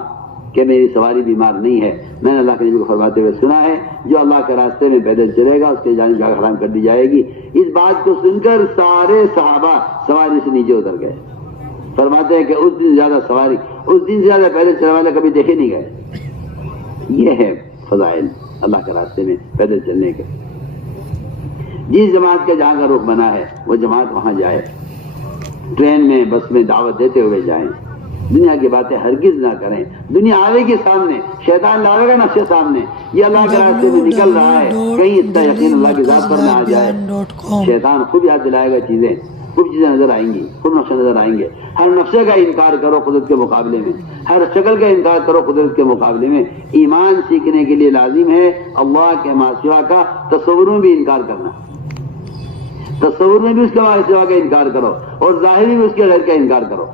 کہ میری سواری بیمار نہیں ہے، میں نے اللہ کے نبی کو فرماتے ہوئے سنا ہے جو اللہ کے راستے میں پیدل چلے گا اس کے جانب جگہ حرام کر دی جائے گی۔ اس بات کو سن کر سارے صحابہ سواری سے نیچے اتر گئے۔ فرماتے ہیں کہ اس دن سے زیادہ پیدل چلنے والے کبھی دیکھے نہیں گئے۔ یہ ہے فضائل اللہ کے راستے میں پیدل چلنے کے۔ جس جماعت کے جہاں کا رخ بنا ہے وہ جماعت وہاں جائے، ٹرین میں بس میں دعوت دیتے ہوئے جائیں، دنیا کی باتیں ہرگز نہ کریں۔ دنیا آئے گی سامنے، شیطان لاوے گا نقشے سامنے، یہ اللہ کے راستے میں نکل رہا ہے، کہیں اس کا یقین اللہ کی ذات پر نہ آ جائے۔ شیطان خود یاد دلائے گا چیزیں، خوب چیزیں نظر آئیں گی، خوب نقشے نظر آئیں گے۔ ہر نقشے کا انکار کرو قدرت کے مقابلے میں، ہر شکل کا انکار کرو قدرت کے مقابلے میں۔ ایمان سیکھنے کے لیے لازم ہے اللہ کے ماسوا کا تصور میں بھی انکار کرنا، تصور میں بھی اس کے ماسوا کا انکار کرو اور ظاہری میں اس کے غیر کا انکار کرو۔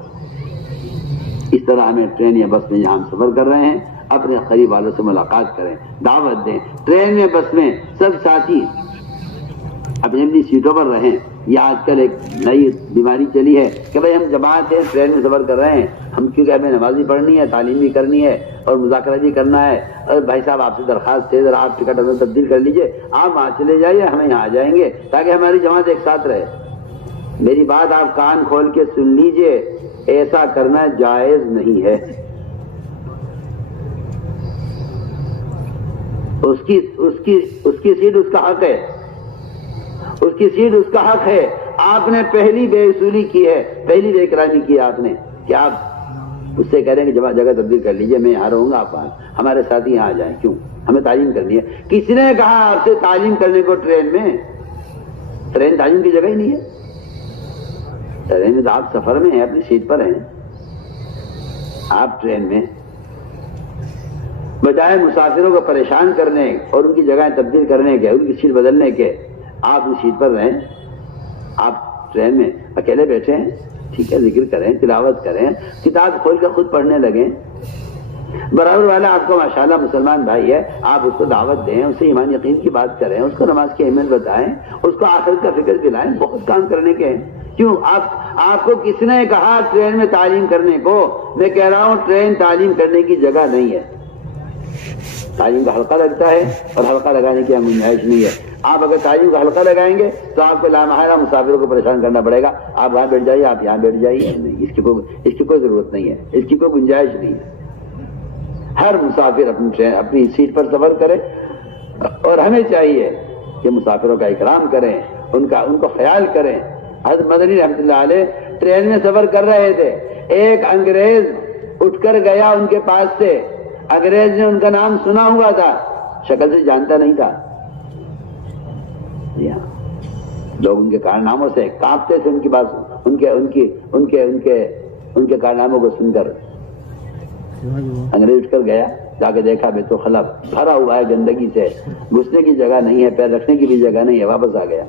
اس طرح ہمیں ٹرین یا بس میں جہاں ہم سفر کر رہے ہیں اپنے قریب والوں سے ملاقات کریں، دعوت دیں۔ ٹرین میں بس میں سب ساتھی اپنی اپنی سیٹوں پر رہیں۔ یہ آج کل ایک نئی بیماری چلی ہے کہ بھائی ہم جماعت ہیں، ٹرین میں سفر کر رہے ہیں، ہم کیونکہ ہمیں نمازی پڑھنی ہے، تعلیم بھی کرنی ہے اور مذاکرہ بھی کرنا ہے، اور بھائی صاحب آپ سے درخواست ہے ذرا آپ ٹکٹ اندر تبدیل کر لیجئے، آپ وہاں چلے جائیے، ہمیں یہاں آ جائیں گے تاکہ ہماری جماعت ایک ساتھ رہے۔ میری بات آپ کان کھول کے سن لیجئے، ایسا کرنا جائز نہیں ہے۔ اس کی سیٹ اس کا حق ہے، اس کی سیٹ اس کا حق ہے۔ آپ نے پہلی بے اصولی کی ہے، پہلی بے اکرامی کی ہے آپ نے کہ آپ اس سے کہہ رہے ہیں کہ جگہ تبدیل کر لیجئے، میں یہاں رہوں گا، آپ ہمارے ساتھ یہاں آ جائیں۔ کیوں؟ ہمیں تعلیم کرنی ہے۔ کس نے کہا آپ سے تعلیم کرنے کو ٹرین میں؟ ٹرین تعلیم کی جگہ ہی نہیں ہے۔ ٹرین میں تو آپ سفر میں ہیں، اپنی سیٹ پر ہیں۔ آپ ٹرین میں بجائے مسافروں کو پریشان کرنے اور ان کی جگہیں تبدیل کرنے کے، ان کی سیٹ بدلنے کے، آپ اس سیٹ پر رہیں۔ آپ ٹرین میں اکیلے بیٹھے ہیں، ٹھیک ہے، ذکر کریں، تلاوت کریں، کتاب کھول کر خود پڑھنے لگیں۔ برابر والا آپ کو ماشاءاللہ مسلمان بھائی ہے، آپ اس کو دعوت دیں، اس سے ایمان یقین کی بات کریں، اس کو نماز کی اہمیت بتائیں، اس کو آخرت کا فکر دلائیں۔ بہت کام کرنے کے ہیں۔ کیوں؟ آپ کو کس نے کہا ٹرین میں تعلیم کرنے کو؟ میں کہہ رہا ہوں ٹرین تعلیم کرنے کی جگہ نہیں ہے۔ تعلیم کا حلقہ لگتا ہے اور حلقہ لگانے کی گنجائش نہیں ہے. آپ اگر تعلیم کا حلقہ لگائیں گے تو آپ کو لامحالہ مسافروں کو پریشان کرنا پڑے گا. آپ وہاں بیٹھ جائیے, آپ یہاں بیٹھ جائیے, نہیں, اس کی کوئی ضرورت نہیں ہے, اس کی کوئی گنجائش نہیں ہے. ہر مسافر اپنی سیٹ پر سفر کرے, اور ہمیں چاہیے کہ مسافروں کا اکرام کریں, ان کو خیال کریں. حضرت مدنی رحمۃ اللہ علیہ ٹرین میں سفر کر رہے تھے, ایک انگریز اٹھ کر گیا ان کے پاس سے. انگریز نے ان کا نام سنا ہوا تھا, شکل سے جانتا نہیں تھا. لوگ ان کے کارناموں سے کانپتے تھے, ان کی بات, ان کے کارناموں کو سن کر. انگریز اٹھ کر گیا, جا کے دیکھا بیت الخلا بھرا ہوا ہے گندگی سے, گھسنے کی جگہ نہیں ہے, پیر رکھنے کی بھی جگہ نہیں ہے. واپس آ گیا.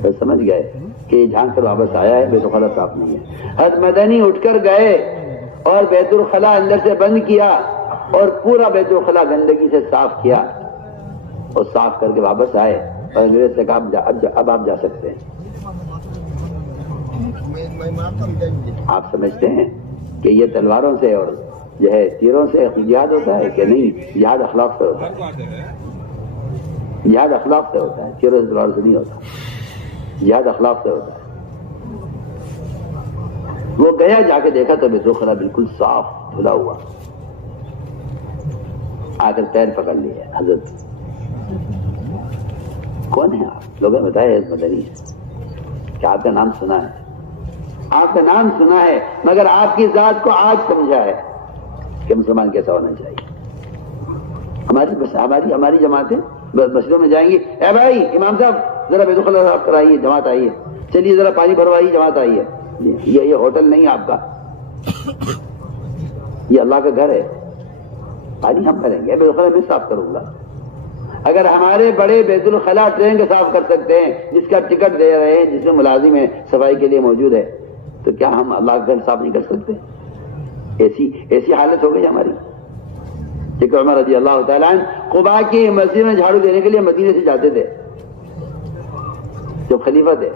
پھر سمجھ گئے کہ یہ جھانک کر واپس آیا ہے, بیت الخلا صاف نہیں ہے. حضرت مدنی اٹھ کر گئے اور بیت الخلا اندر سے بند کیا اور پورا بیت الخلا گندگی سے صاف کیا, اور صاف کر کے واپس آئے. اور انگریز سے کہا اب آپ جا سکتے ہیں. آپ سمجھتے ہیں کہ یہ تلواروں سے اور جو ہے تیروں سے جہاد ہوتا ہے کہ نہیں؟ جہاد اخلاق سے ہوتا ہے. جہاد اخلاق سے ہوتا ہے, تیروں سے تلواروں سے نہیں ہوتا. جہاد اخلاق سے ہوتا ہے. وہ گیا, جا کے دیکھا تو بیت الخلا بالکل صاف دھلا ہوا. آ کر پیر پکڑ لیا. حضرت کون ہے آپ؟ لوگوں نے بتایا حضرت مدنی ہے. کہ آپ کا نام سنا ہے, آپ کا نام سنا ہے, مگر آپ کی ذات کو آج سمجھا ہے کہ مسلمان کیسا ہونا چاہیے. ہماری جماعتیں مسجدوں میں جائیں گی, اے بھائی امام صاحب ذرا بیت الخلا صاف کرائیے, جماعت آئیے. چلیے ذرا پانی بھروائیے, جماعت آئیے. یہ ہوٹل نہیں آپ کا, یہ اللہ کا گھر ہے. پانی ہم کریں گے, بیت الخلا میں صاف کروں گا. اگر ہمارے بڑے بیت الخلا ٹرین کے صاف کر سکتے ہیں, جس کا ٹکٹ دے رہے ہیں, جس میں ملازم ہے صفائی کے لیے موجود ہے, تو کیا ہم اللہ کا گھر صاف نہیں کر سکتے؟ ایسی حالت ہو گئی ہماری. کہ عمر رضی اللہ تعالیٰ عنہ قباء کی مسجد میں جھاڑو دینے کے لیے مدینے سے جاتے تھے جب خلیفہ تھے.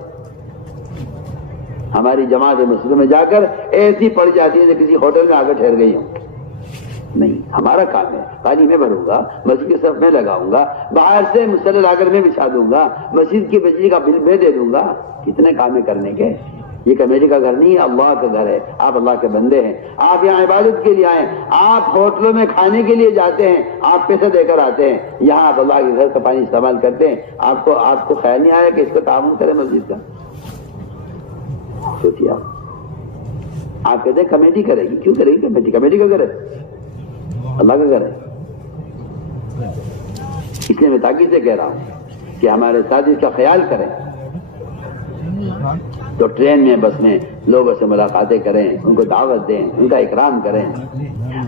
ہماری جماعت مسجدوں میں جا کر ایسی پڑ جاتی ہے کہ کسی ہوٹل میں آ کر ٹھہر گئی ہوں. نہیں, ہمارا کام ہے, پانی میں بھروں گا, مسجد کے صف میں لگاؤں گا, باہر سے مصلی لا کر میں بچھا دوں گا, مسجد کی بجلی کا بل میں دے دوں گا. کتنے کام ہے کرنے کے. یہ کمیٹی کا گھر نہیں ہے, اللہ کا گھر ہے. آپ اللہ کے بندے ہیں, آپ یہاں عبادت کے لیے آئے. آپ ہوٹلوں میں کھانے کے لیے جاتے ہیں, آپ پیسے دے کر آتے ہیں. یہاں آپ اللہ کے گھر کا پانی استعمال کرتے ہیں. آپ کو خیال نہیں آیا کہ اس کو تعاون کرے مسجد کا؟ سوچیے. آپ کہتے ہیں کمیٹی کرے گی. کیوں کرے گی کمیٹی کا گھر ہے, اللہ کا گھر ہے. اس لیے میں تاکید سے کہہ رہا ہوں کہ ہمارے ساتھ اس کا خیال کریں. تو ٹرین میں بس میں لوگوں سے ملاقاتیں کریں, ان کو دعوت دیں, ان کا اکرام کریں.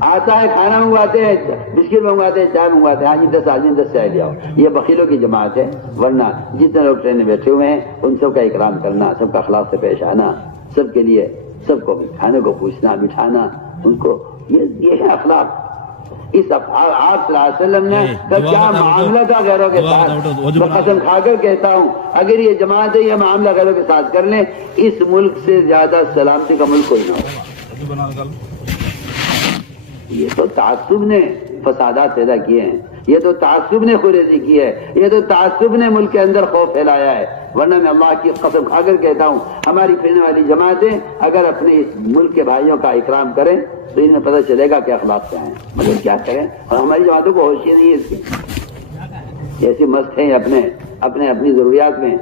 آتا ہے کھانا منگواتے ہیں, بسکٹ منگواتے ہیں, چائے منگواتے ہیں, ہاں جی 10 آدمی 10 چائے لے آؤ. یہ بخیلوں کی جماعت ہے. ورنہ جتنے لوگ ٹرین میں بیٹھے ہوئے ہیں ان سب کا اکرام کرنا, سب کا اخلاق سے پیش آنا, سب کے لیے سب کو کھانے کو پوچھنا, بٹھانا ان کو, یہ ہے اخلاق. اس آپ صلی اللہ علیہ وسلم نے کیا معاملہ تھا غیروں کے ساتھ. میں قسم کھا کر کہتا ہوں, اگر یہ جماعت ہے یہ معاملہ غیروں کے ساتھ کر لیں, اس ملک سے زیادہ سلامتی کا ملک کوئی نہ ہو. یہ تو تعصب نے فسادات پیدا کیے ہیں, یہ تو تعصب نے خریدی کی ہے, یہ تو تعصب نے ملک کے اندر خوف پھیلایا ہے. ورنہ میں اللہ کی قسم کھا کر کہتا ہوں, ہماری پھرنے والی جماعتیں اگر اپنے اس ملک کے بھائیوں کا اکرام کریں تو انہیں پتہ چلے گا کہ اخلاق کیا ہیں. مگر کیا کریں, اور ہماری جماعتوں کو ہوش ہی نہیں ہے اس کی. ایسے مست ہیں اپنی ضروریات میں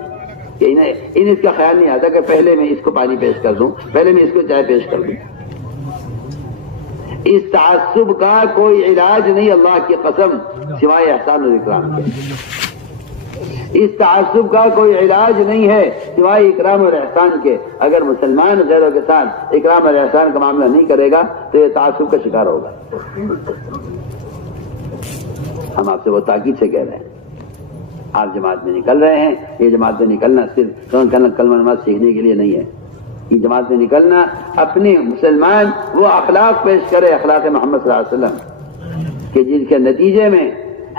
کہ انہیں اس کا خیال نہیں آتا کہ پہلے میں اس کو پانی پیش کر دوں, پہلے میں اس کو چائے پیش کر دوں. اس تعصب کا کوئی علاج نہیں اللہ کی قسم سوائے احسان و اکرام کے. اس تعصب کا کوئی علاج نہیں ہے سوائے اکرام اور احسان کے. اگر مسلمان غیروں کے ساتھ اکرام اور احسان کا معاملہ نہیں کرے گا تو یہ تعصب کا شکار ہوگا. ہم آپ سے وہ تاکید سے کہہ رہے ہیں, آپ جماعت میں نکل رہے ہیں, یہ جماعت میں نکلنا صرف کلمہ نماز سیکھنے کے لیے نہیں ہے. یہ جماعت میں نکلنا اپنے مسلمان وہ اخلاق پیش کرے, اخلاق محمد صلی اللہ علیہ وسلم, کہ جن کے نتیجے میں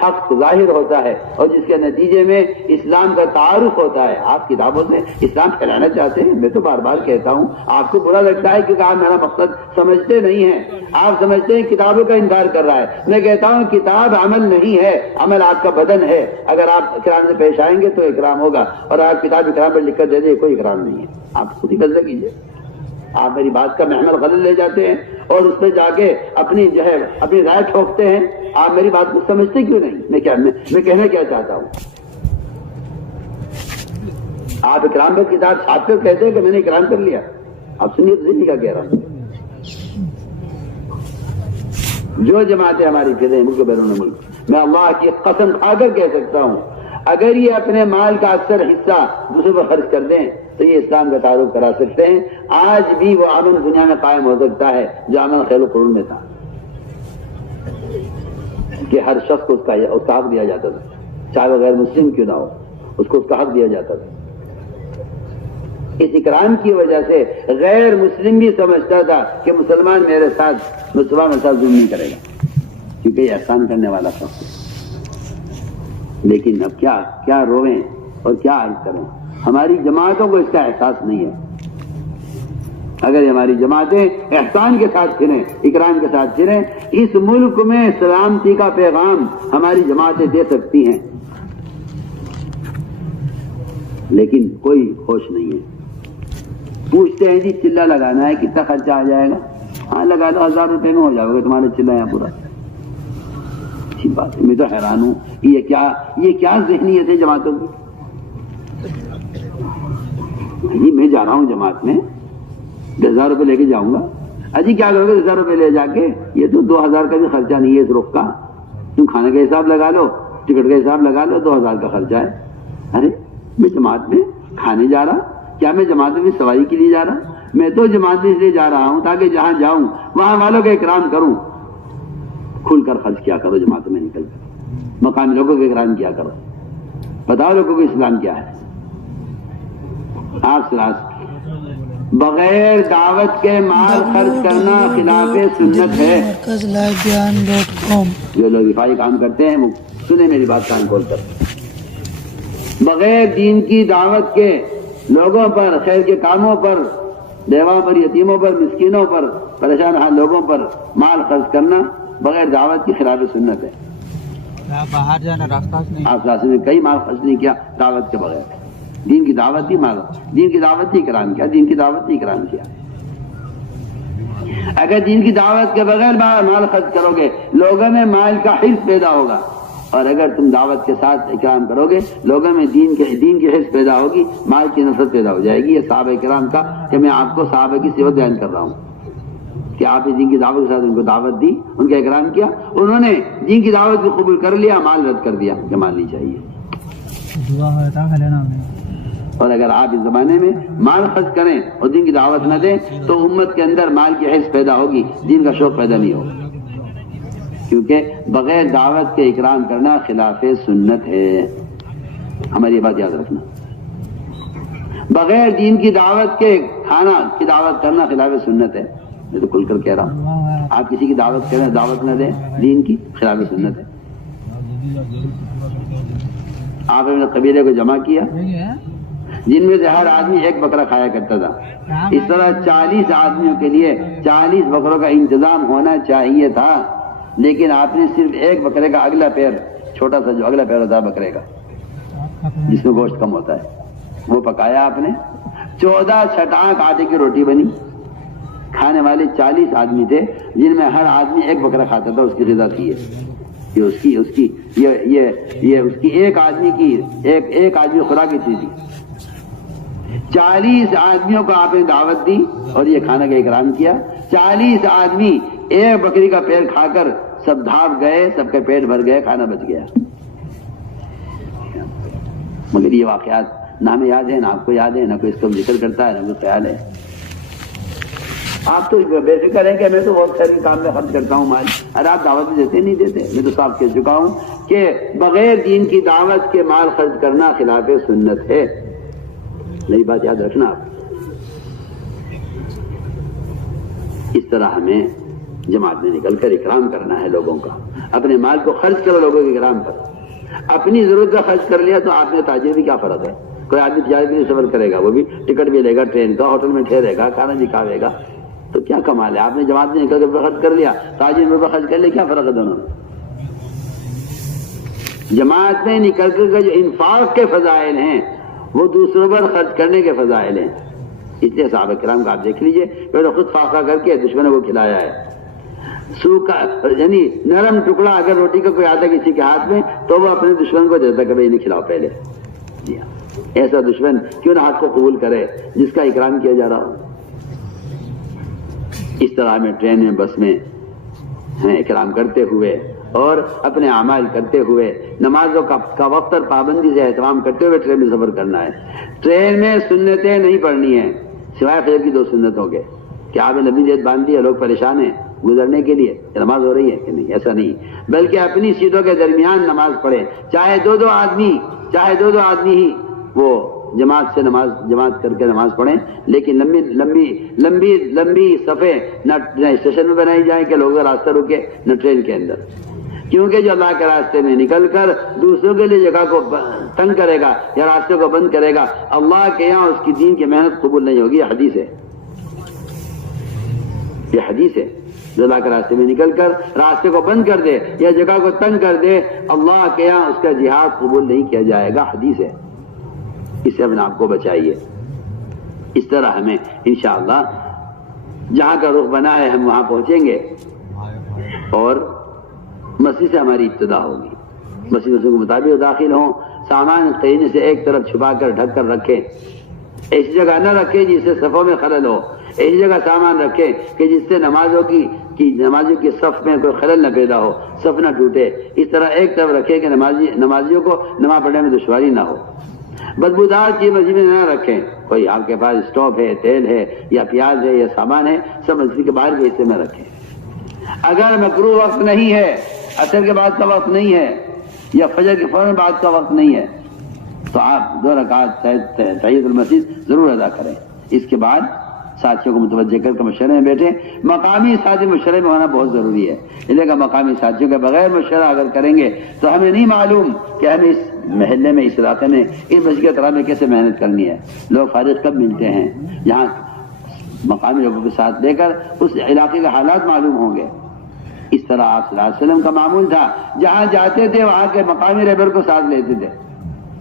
حق ظاہر ہوتا ہے اور جس کے نتیجے میں اسلام کا تعارف ہوتا ہے. آپ کتابوں سے اسلام پھیلانا چاہتے ہیں, میں تو بار بار کہتا ہوں, آپ کو برا لگتا ہے کیونکہ آپ میرا مقصد سمجھتے نہیں ہیں. آپ سمجھتے ہیں کتابوں کا انکار کر رہا ہے. میں کہتا ہوں کتاب عمل نہیں ہے, عمل آپ کا بدن ہے. اگر آپ اکرام سے پیش آئیں گے تو اکرام ہوگا, اور آپ کتاب اکرام پر لکھ کر دے دیں کوئی اکرام نہیں ہے. آپ خود ہی فیصلہ کیجیے. آپ میری بات کا محمل غلط لے جاتے ہیں اور اس پہ جا کے اپنی رائے ٹھوکتے ہیں. آپ میری بات کو سمجھتے کیوں نہیں؟ میں کہنا کیا چاہتا ہوں. آپ اکرام پر کتاب چھاپ کر کہتے ہیں کہ میں نے اکرام کر لیا. آپ سنیے تو صحیح کیا کہہ رہا ہوں. جو جماعتیں ہماری پھر ہیں ملک و بیرون ملک, میں اللہ کی قسم کھا کر کہہ سکتا ہوں اگر یہ اپنے مال کا اکثر حصہ دوسرے پر خرچ کر دیں تو یہ اسلام کا تعارف کرا سکتے ہیں. آج بھی وہ امن دنیا میں قائم ہو سکتا ہے جو امن خیر و قرون میں تھا, کہ ہر شخص کو اس کا حق دیا جاتا تھا, چاہے وہ غیر مسلم کیوں نہ ہو, اس کو اس کا حق دیا جاتا تھا. اس اکرام کی وجہ سے غیر مسلم بھی سمجھتا تھا کہ مسلمان میرے ساتھ ظلم نہیں کرے گا کیونکہ یہ احسان کرنے والا شخص ہے. لیکن اب کیا روئیں اور کیا عرض کریں, ہماری جماعتوں کو اس کا احساس نہیں ہے. اگر ہماری جماعتیں احسان کے ساتھ پھریں, اکرام کے ساتھ پھریں, اس ملک میں سلامتی کا پیغام ہماری جماعتیں دے سکتی ہیں. لیکن کوئی ہوش نہیں ہے. پوچھتے ہیں جی چلہ لگانا ہے کتنا خرچہ آ جائے گا؟ ہاں لگا دو, 1000 روپے میں ہو جائے گا تمہارا چلہ یہاں پورا. اچھی بات ہے, میں تو حیران ہوں یہ کیا ذہنیت ہے جماعتوں کی. جی میں جا رہا ہوں جماعت میں 10,000 روپے لے کے جاؤں گا. اجی کیا کرو گے 10,000 روپے لے جا کے؟ یہ تو 2,000 کا بھی خرچہ نہیں ہے اس رخ کا. تم کھانے کا حساب لگا لو, ٹکٹ کا حساب لگا لو, 2,000 کا خرچہ ہے. ارے میں جماعت میں کھانے جا رہا, کیا میں جماعت میں سواری کے لیے جا رہا؟ میں تو جماعت میں اس لیے جا رہا ہوں تاکہ جہاں جاؤں وہاں والوں کا اکرام کروں. کھل کر خرچ کیا کرو جماعت میں نکل کر, مقامی لوگوں کا اکرام کیا کرو, بتاؤ لوگوں کو اسلام کیا ہے. آپ بغیر دعوت کے مال خرچ کرنا خلاف سنت ہے. جو لوگ رفائی کام کرتے ہیں سنیں میری بات کان کھول کر. بغیر دین کی دعوت کے لوگوں پر, خیر کے کاموں پر, بیواؤں پر, یتیموں پر, مسکینوں پر, پریشان حال لوگوں پر مال خرچ کرنا بغیر دعوت کی خلاف سنت ہے. باہر جانا راستہ نہیں. آپ نے کئی مال خرچ نہیں کیا دعوت کے بغیر. دین کی دعوت ہی مال, دین کی دعوت ہی کرام کیا, دین کی دعوت ہی کرام کیا. اگر دین کی دعوت کے بغیر مال خرچ کرو گے لوگوں میں مال کا حرص پیدا ہوگا, اور اگر تم دعوت کے ساتھ اکرام کرو گے لوگوں میں دین کی حرص پیدا ہوگی, مال کی نفرت پیدا ہو جائے گی. یہ صحابہ کرام کا, کہ میں آپ کو صحابہ کی صفت بیان کر رہا ہوں کہ آپ نے دین کی دعوت کے ساتھ ان کو دعوت دی, ان کا اکرام کیا, انہوں نے دین کی دعوت کو قبول کر لیا, مال رد کر دیا کہ مال نہیں چاہیے. اور اگر آپ اس زمانے میں مال خرچ کریں اور دین کی دعوت نہ دیں تو امت کے اندر مال کی حرص پیدا ہوگی, دین کا شوق پیدا نہیں ہوگا. کیونکہ بغیر دعوت کے اکرام کرنا خلاف سنت ہے. ہماری یہ بات یاد رکھنا. بغیر دین کی دعوت کے کھانا کی دعوت کرنا خلاف سنت ہے. میں تو کھل کر کہہ رہا ہوں, آپ کسی کی دعوت کریں, دعوت نہ دیں, دین کی خلاف سنت ہے. آپ نے قبیلے کو جمع کیا جن میں سے ہر آدمی ایک بکرا کھایا کرتا تھا. اس طرح 40 آدمیوں کے لیے 40 بکروں کا انتظام ہونا چاہیے تھا, لیکن آپ نے صرف ایک بکرے کا اگلا پیر, چھوٹا سا جو اگلا پیر ہوتا ہے بکرے کا جس میں گوشت کم ہوتا ہے, وہ پکایا آپ نے. 14 چھٹانک آٹے کی روٹی بنی. کھانے والے 40 آدمی تھے جن میں ہر آدمی ایک بکرا کھاتا تھا. اس کی غذا تھی یہ اس کی ایک آدمی کی ایک آدمی خوراک اتنی تھی. 40 آدمیوں کو آپ نے دعوت دی اور یہ کھانا کا اکرام کیا. 40 آدمی ایک بکری کا پیر کھا کر سب دھاپ گئے, سب کے پیٹ بھر گئے, کھانا بچ گیا. مگر یہ واقعات نہ ہمیں یاد ہے, نہ آپ کو یاد ہے, نہ کوئی اس کا ذکر کرتا ہے, نہ کوئی خیال ہے. آپ تو بے فکر ہیں کہ میں تو بہت سارے کام میں خرچ کرتا ہوں مال. ارے آپ دعوت دیتے نہیں دیتے. میں تو صاف کہہ چکا ہوں کہ بغیر دین کی دعوت کے مال خرچ کرنا خلاف سنت ہے. نئی بات یاد رکھنا آپ. اس طرح ہمیں جماعت میں نکل کر اکرام کرنا ہے لوگوں کا. اپنے مال کو خرچ کرو لوگوں کے کرام پر. اپنی ضرورت کا خرچ کر لیا تو آپ نے تاجر بھی کیا فرق ہے. کوئی آدمی تجارت کے لیے سفر کرے گا, وہ بھی ٹکٹ بھی لے گا ٹرین کا, ہوٹل میں ٹھہرے گا, کھانا بھی کھاوے گا, تو کیا کمال ہے. آپ نے جماعت میں نکل کے خرچ کر لیا, تاجر میں خرچ کر لیا, کیا فرق ہے دونوں میں. جماعت میں نکل کر جو انفاق کے فضائل ہیں وہ دوسروں پر خرچ کرنے کے فضائل ہیں. اس لیے صحابہ کرام کا آپ دیکھ لیجئے, پہلے خود فاقہ کر کے دشمنوں کو کھلایا ہے. سوکھا یعنی نرم ٹکڑا اگر روٹی کا کوئی آتا کسی کے ہاتھ میں تو وہ اپنے دشمن کو دیتا کہ بھائی انہیں کھلاؤ پہلے. جی ہاں, ایسا دشمن کیوں نہ ہاتھ کو قبول کرے جس کا اکرام کیا جا رہا ہو. اس طرح ہمیں ٹرین میں, بس میں اکرام کرتے ہوئے اور اپنے اعمال کرتے ہوئے, نمازوں کا وقت اور پابندی سے اہتمام کرتے ہوئے ٹرین میں سفر کرنا ہے. ٹرین میں سنتیں نہیں پڑھنی ہیں سوائے فجر کی 2 سنتوں کے. کہ آپ نے لمبی دیر باندھ دی ہے, لوگ پریشان ہیں گزرنے کے لیے, نماز ہو رہی ہے کہ نہیں, ایسا نہیں. بلکہ اپنی سیٹوں کے درمیان نماز پڑھیں, چاہے دو آدمی ہی وہ جماعت کر کے نماز پڑھیں, لیکن لمبی صفیں نہ اسٹیشن میں بنائی جائیں کہ لوگوں کا راستہ رکے, نہ ٹرین کے اندر. کیونکہ جو اللہ کے راستے میں نکل کر دوسروں کے لیے جگہ کو تنگ کرے گا یا راستے کو بند کرے گا, اللہ کے یہاں اس کی دین کی محنت قبول نہیں ہوگی. یہ حدیث ہے. جو اللہ کے راستے میں نکل کر راستے کو بند کر دے یا جگہ کو تنگ کر دے, اللہ کے یہاں اس کا جہاد قبول نہیں کیا جائے گا. حدیث ہے. اس سے اپنے آپ کو بچائیے. اس طرح ہمیں انشاءاللہ جہاں کا رخ بنا ہے ہم وہاں پہنچیں گے اور مسجد سے ہماری ابتدا ہوگی. مسجد کے مطابق داخل ہوں, سامان قینے سے ایک طرف چھپا کر ڈھک کر رکھیں, ایسی جگہ نہ رکھیں جس سے صفوں میں خلل ہو, ایسی جگہ سامان رکھیں کہ جس سے نمازیوں کی صف میں کوئی خلل نہ پیدا ہو, صف نہ ٹوٹے. اس طرح ایک طرف رکھیں کہ نمازیوں کو نماز پڑھنے میں دشواری نہ ہو. بدبودار چیز مسجد میں نہ رکھیں. کوئی آپ کے پاس اسٹوو ہے, تیل ہے یا پیاز ہے یا سامان ہے, سب مسجد کے باہر کے حصے میں رکھیں. اگر مکروہ وقت نہیں ہے, عصر کے بعد کا وقت نہیں ہے یا فجر کے فوراً بعد کا وقت نہیں ہے, تو آپ 2 رکعت تحیۃ المسجد ضرور ادا کریں. اس کے بعد ساتھیوں کو متوجہ کر کے مشورے میں بیٹھیں. مقامی ساتھی مشورے میں ہونا بہت ضروری ہے. اس لیے کہ مقامی ساتھیوں کے بغیر مشورہ اگر کریں گے تو ہمیں نہیں معلوم کہ ہمیں اس محلے میں, اس علاقے میں, اس مسجد کے طرح میں کیسے محنت کرنی ہے. لوگ فارغ کب ملتے ہیں, یہاں مقامی لوگوں کے ساتھ لے کر اس علاقے کے حالات معلوم ہوں گے. اس طرح آپ صلی اللہ علیہ وسلم کا معمول تھا, جہاں جاتے تھے وہاں کے مقامی رہبر کو ساتھ لیتے تھے.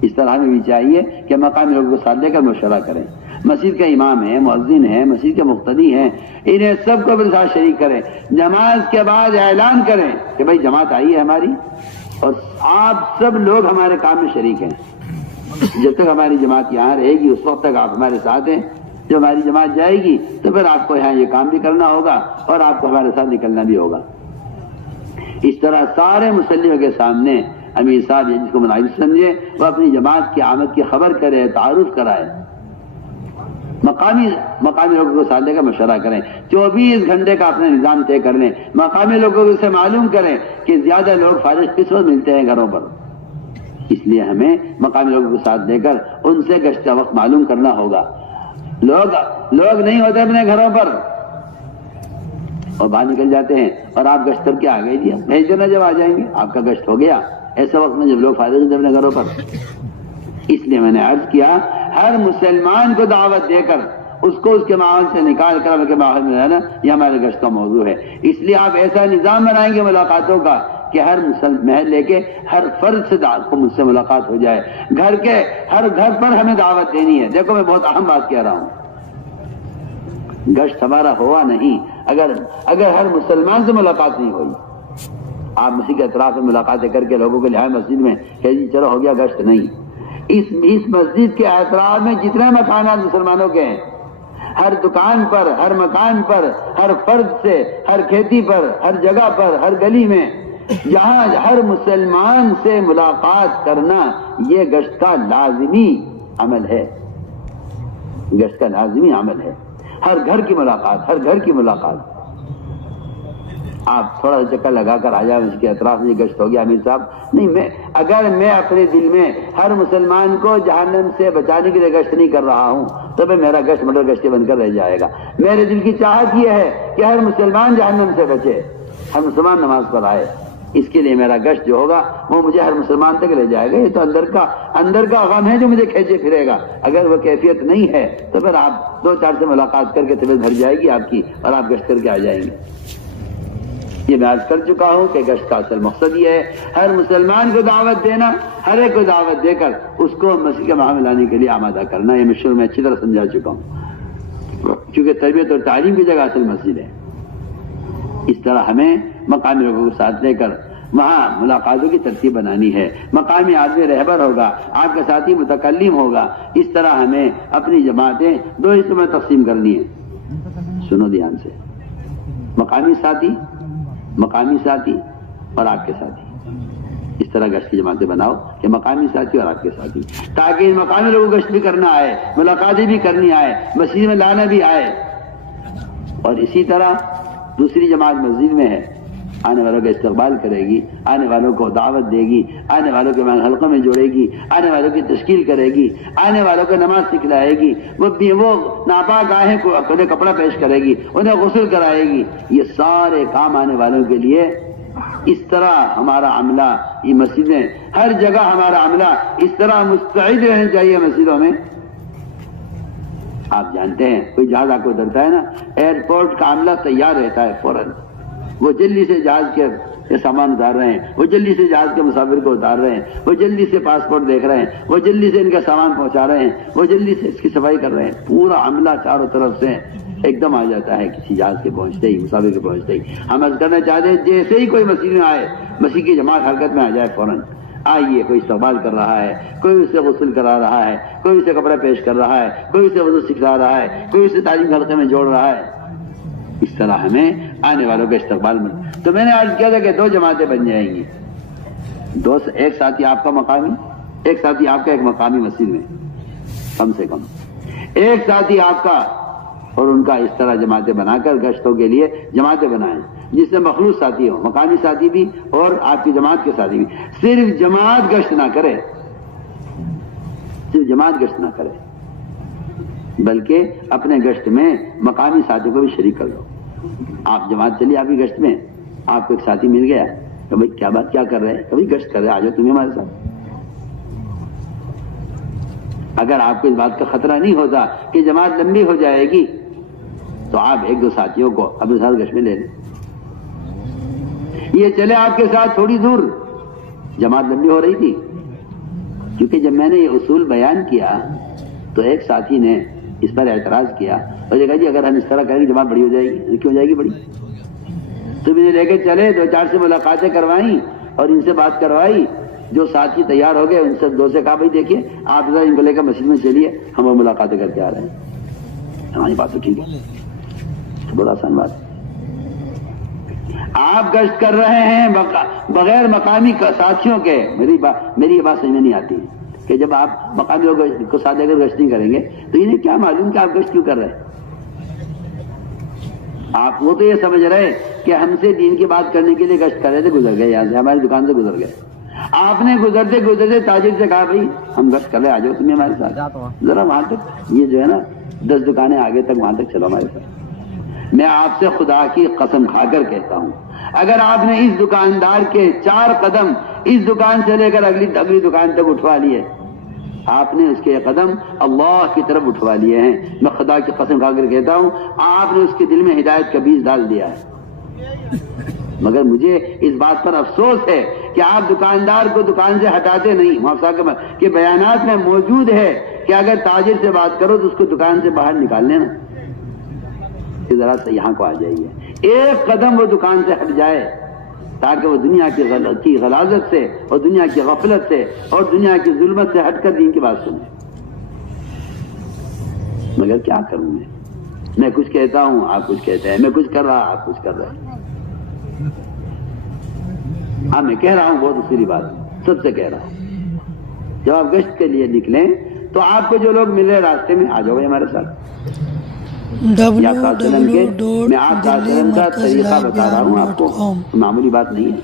اس طرح ہمیں بھی چاہیے کہ مقامی لوگوں کو ساتھ لے کر مشورہ کریں. مسجد کا امام ہے, مؤذن ہے, مسجد کے مقتدی ہیں, انہیں سب کو اپنے ساتھ شریک کریں. نماز کے بعد اعلان کریں کہ بھائی جماعت آئی ہے ہماری اور آپ سب لوگ ہمارے کام میں شریک ہیں. جب تک ہماری جماعت یہاں رہے گی اس وقت تک آپ ہمارے ساتھ ہیں. جب ہماری جماعت جائے گی تو پھر آپ کو یہاں یہ کام بھی کرنا ہوگا اور آپ کو ہمارے ساتھ نکلنا بھی ہوگا. اس طرح سارے مسلموں کے سامنے امیر صاحب جس کو مناسب سمجھے وہ اپنی جماعت کی آمد کی خبر کرے, تعارف کرائے. مقامی لوگوں کو ساتھ لے کر مشورہ کریں. 24 گھنٹے کا اپنا نظام طے کر لیں. مقامی لوگوں سے معلوم کریں کہ زیادہ لوگ فارغ کس وقت ملتے ہیں گھروں پر. اس لیے ہمیں مقامی لوگوں کو ساتھ لے کر ان سے گشت کا وقت معلوم کرنا ہوگا. لوگ نہیں ہوتے اپنے گھروں پر اور باہر نکل جاتے ہیں اور آپ گشت کر کے آ گئے دیا بھیج دینا, جب آ جائیں گے آپ کا گشت ہو گیا. ایسے وقت میں جب لوگ فارغ ہوتے اپنے گھروں پر. اس لیے میں نے عرض کیا ہر مسلمان کو دعوت دے کر اس کو اس کے ماحول سے نکال کر کے ماحول میں رہنا یہ ہمارے گشت کا موضوع ہے. اس لیے آپ ایسا نظام بنائیں گے ملاقاتوں کا کہ ہر محل لے کے ہر فرد سے مجھ سے ملاقات ہو جائے. گھر کے ہر گھر پر ہمیں دعوت دینی ہے. دیکھو میں بہت اہم بات کہہ رہا ہوں, گشت ہمارا ہوا نہیں اگر ہر مسلمان سے ملاقات نہیں ہوئی. آپ مسجد کے اطراف میں ملاقاتیں کر کے لوگوں کے لحاظ مسجد میں کہ جی چلو ہو گیا گشت, نہیں. اس مسجد کے اطراف میں جتنے مکانات مسلمانوں کے ہیں, ہر دکان پر, ہر مکان پر, ہر فرد سے, ہر کھیتی پر, ہر جگہ پر, ہر گلی میں جہاں ہر مسلمان سے ملاقات کرنا یہ گشت کا لازمی عمل ہے. گشت کا لازمی عمل ہے. ہر گھر کی ملاقات, ہر گھر کی ملاقات. آپ تھوڑا سا چکر لگا کر آ جائیں اس کے اطراف میں گشت ہو گیا امیر صاحب, نہیں. اگر میں اپنے دل میں ہر مسلمان کو جہنم سے بچانے کے لیے گشت نہیں کر رہا ہوں تو پھر میرا گشت مٹر گشتی بن کر رہ جائے گا. میرے دل کی چاہت یہ ہے کہ ہر مسلمان جہنم سے بچے, ہر مسلمان نماز پر آئے. اس کے لیے میرا گشت جو ہوگا وہ مجھے ہر مسلمان تک لے جائے گا. یہ تو اندر کا غم ہے جو مجھے کھینچے پھرے گا. اگر وہ کیفیت نہیں ہے تو پھر آپ 2-4 سے ملاقات کر کے طبیعت بھر جائے گی آپ کی اور آپ گشت کر کے آ جائیں گے. یہ میں عرض کر چکا ہوں کہ گشت کا اصل مقصد یہ ہے ہر مسلمان کو دعوت دینا, ہر ایک کو دعوت دے کر اس کو مسیح کے معاملے لانے کے لیے آمادہ کرنا. یہ میں شروع میں اچھی طرح سمجھا چکا ہوں, کیونکہ تربیت اور تعلیم کی جگہ اصل مسجد ہے. اس طرح ہمیں مقامی لوگوں کو ساتھ لے کر وہاں ملاقاتوں کی ترتیب بنانی ہے. مقامی آدمی رہبر ہوگا, آپ کا ساتھی متکلم ہوگا. اس طرح ہمیں اپنی جماعتیں 2 حصوں میں تقسیم کرنی ہے. سنو دھیان سے, مقامی ساتھی اور آپ کے ساتھی. اس طرح گشت کی جماعتیں بناؤ کہ مقامی ساتھی اور آپ کے ساتھی, تاکہ مقامی لوگوں کو گشت بھی کرنا آئے, ملاقاتیں بھی کرنی آئے, مسجد میں لانا بھی آئے. اور اسی طرح دوسری جماعت مسجد میں ہے, آنے والوں کا استقبال کرے گی, آنے والوں کو دعوت دے گی, آنے والوں کے حلقوں میں جوڑے گی, آنے والوں کی تشکیل کرے گی, آنے والوں کو نماز سکھلائے گی, وہ ناپاک آئے کو انہیں کپڑا پیش کرے گی, انہیں غسل کرائے گی. یہ سارے کام آنے والوں کے لیے. اس طرح ہمارا عملہ یہ مسجدیں, ہر جگہ ہمارا عملہ اس طرح مستعد رہنا چاہیے. مسجدوں میں آپ جانتے ہیں کوئی جہاز آپ کو اترتا ہے نا, ایئرپورٹ کا عملہ تیار رہتا ہے فوراً. وہ جلدی سے جہاز کے سامان اتار رہے ہیں, وہ جلدی سے جہاز کے مسافر کو اتار رہے ہیں, وہ جلدی سے پاسپورٹ دیکھ رہے ہیں, وہ جلدی سے ان کا سامان پہنچا رہے ہیں, وہ جلدی سے اس کی صفائی کر رہے ہیں. پورا عملہ چاروں طرف سے ایک دم آ جاتا ہے کسی جہاز کے پہنچتے ہی, مسافر کے پہنچتے ہی. ہم عرض کرنا چاہتے ہیں جیسے ہی کوئی مسجد میں آئے, مسیح کی جماعت حرکت میں آ جائے فوراً. آئیے, کوئی استقبال کر رہا ہے, کوئی اسے غسل کرا رہا ہے, کوئی اسے کپڑے پیش کر رہا ہے, کوئی اسے وضو سکھلا رہا ہے, کوئی اسے تعلیم حلقے میں جوڑ رہا ہے. اس طرح ہمیں آنے والوں کا استقبال میں. تو میں نے عرض کیا تھا کہ 2 جماعتیں بن جائیں گی. ایک ساتھی آپ کا مقامی, ایک ساتھی آپ کا ایک مقامی مسجد میں, کم سے کم ایک ساتھی آپ کا اور ان کا. اس طرح جماعتیں بنا کر گشتوں کے لیے جماعتیں بنائیں جس سے مخلوط ساتھی ہو, مقامی ساتھی بھی اور آپ کی جماعت کے ساتھی بھی. صرف جماعت گشت نہ کرے, صرف جماعت گشت نہ کرے, بلکہ اپنے گشت میں مقامی ساتھی کو بھی شریک کر دو. آپ جماعت چلی آپ کی گشت میں, آپ کو ایک ساتھی مل گیا کہ بھائی کیا بات کیا کر رہے ہیں, کبھی گشت کر رہے, آ جاؤ تمہیں ہمارے ساتھ. اگر آپ کو اس بات کا خطرہ نہیں ہوتا کہ جماعت لمبی ہو جائے گی تو آپ 1-2 ساتھیوں کو اپنے ساتھ گشت میں لے لیں. یہ چلے آپ کے ساتھ تھوڑی دور, جماعت لمبی ہو رہی تھی. کیونکہ جب میں نے یہ اصول بیان کیا تو ایک ساتھی نے اس پر اعتراض کیا اور یہ کہا جی اگر ہم اس طرح کریں گے جماعت بڑی ہو جائے گی. کیوں جائے گی بڑی؟ تو میں نے لے کے چلے, 2-4 سے ملاقاتیں کروائیں اور ان سے بات کروائی. جو ساتھی تیار ہو گئے ان سے 2 سے کہا بھائی دیکھیے آپ ذرا ان کو لے کر مسجد میں چلیے, ہم وہ ملاقاتیں کر کے آ رہے ہیں. ہماری بات تو ٹھیک ہے, تو بڑا آسان بات ہے. آپ گشت کر رہے ہیں بغیر مقامی ساتھیوں کے. میری یہ بات سمجھ میں نہیں آتی کہ جب آپ مقامی لوگوں کو ساتھ لے کر گشت نہیں کریں گے تو انہیں کیا معلوم کہ آپ گشت کیوں کر رہے ہیں. آپ وہ تو یہ سمجھ رہے کہ ہم سے دین کی بات کرنے کے لیے گشت کر رہے تھے, گزر گئے یہاں سے, ہماری دکان سے گزر گئے. آپ نے گزرتے گزرتے تاجر سے کہا بھائی ہم گشت کر رہے, آ جاؤ تمہیں ہمارے ساتھ, ذرا وہاں تک, یہ جو ہے نا 10 دکانیں آگے تک, وہاں تک چلو ہمارے ساتھ. میں آپ سے خدا کی قسم کھا کر کہتا ہوں, اگر آپ نے اس دکاندار کے 4 قدم اس دکان سے لے کر اگلی دکان تک اٹھوا لیے, آپ نے اس کے قدم اللہ کی طرف اٹھوا لیے ہیں. میں خدا کی قسم کھا کر کہتا ہوں آپ نے اس کے دل میں ہدایت کا بیج ڈال دیا ہے. مگر مجھے اس بات پر افسوس ہے کہ آپ دکاندار کو دکان سے ہٹاتے نہیں. محافظہ کے بیانات میں موجود ہے کہ اگر تاجر سے بات کرو تو اس کو دکان سے باہر نکال لینا, ذرا سے یہاں کو آ جائیے. ایک قدم وہ دکان سے ہٹ جائے تاکہ وہ دنیا کی غلاظت سے اور دنیا کی غفلت سے اور دنیا کی ظلمت سے ہٹ کر دین کی بات سنے. مگر کیا کروں میں کچھ کہتا ہوں آپ کچھ کہتے ہیں, میں کچھ کر رہا آپ کچھ کر رہے ہیں. ہاں میں کہہ رہا ہوں بہت دوسری بات سب سے کہہ رہا ہوں, جب آپ گشت کے لیے نکلیں تو آپ کو جو لوگ ملے راستے میں آ جاؤ ہمارے ساتھ. میں آپ کا طریقہ بتا رہا ہوں آپ کو, معمولی بات نہیں ہے.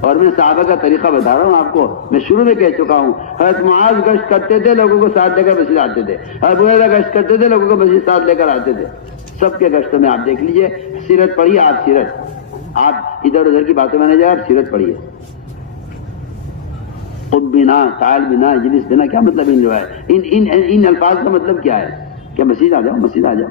اور میں صحابہ کا طریقہ بتا رہا ہوں آپ کو. میں شروع میں کہہ چکا ہوں حضرت معاذ گشت کرتے تھے, لوگوں کو ساتھ لے کر مسجد آتے تھے. حضرت ہریرہ گشت کرتے تھے, لوگوں کو مسجد ساتھ لے کر آتے تھے. سب کے گشتوں میں آپ دیکھ لیجئے, سیرت پڑھی آپ, سیرت آپ ادھر ادھر کی باتوں میں نہ جائیں، آپ سیرت پڑھیے. خود بنا، تعال بنا، اجلس بنا، کیا مطلب ان جو ہے ان الفاظ کا مطلب کیا ہے؟ کہ مسجد آ جاؤ، مسجد آ جاؤ.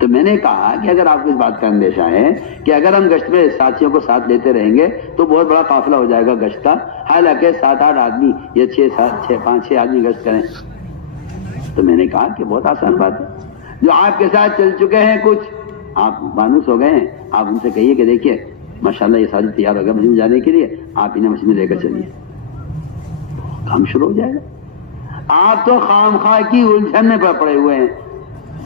تو میں نے کہا کہ اگر آپ کو اس بات کا اندیشہ ہے کہ اگر ہم گشت میں ساتھیوں کو ساتھ لیتے رہیں گے تو بہت بڑا قافلہ ہو جائے گا گشت کا، حالانکہ 7-8 آدمی یا 5-6 آدمی گشت کریں. تو میں نے کہا کہ بہت آسان بات ہے. جو آپ کے ساتھ چل چکے ہیں کچھ، آپ مانوس ہو گئے ہیں، آپ ان سے کہیے کہ دیکھیے ماشاءاللہ یہ ساری تیار ہو گیا مسجد جانے کے لیے، آپ انہیں مسجد میں لے کر چلیے، کام شروع ہو جائے گا. آپ تو خام خواہ کی الجھن میں پڑے ہوئے ہیں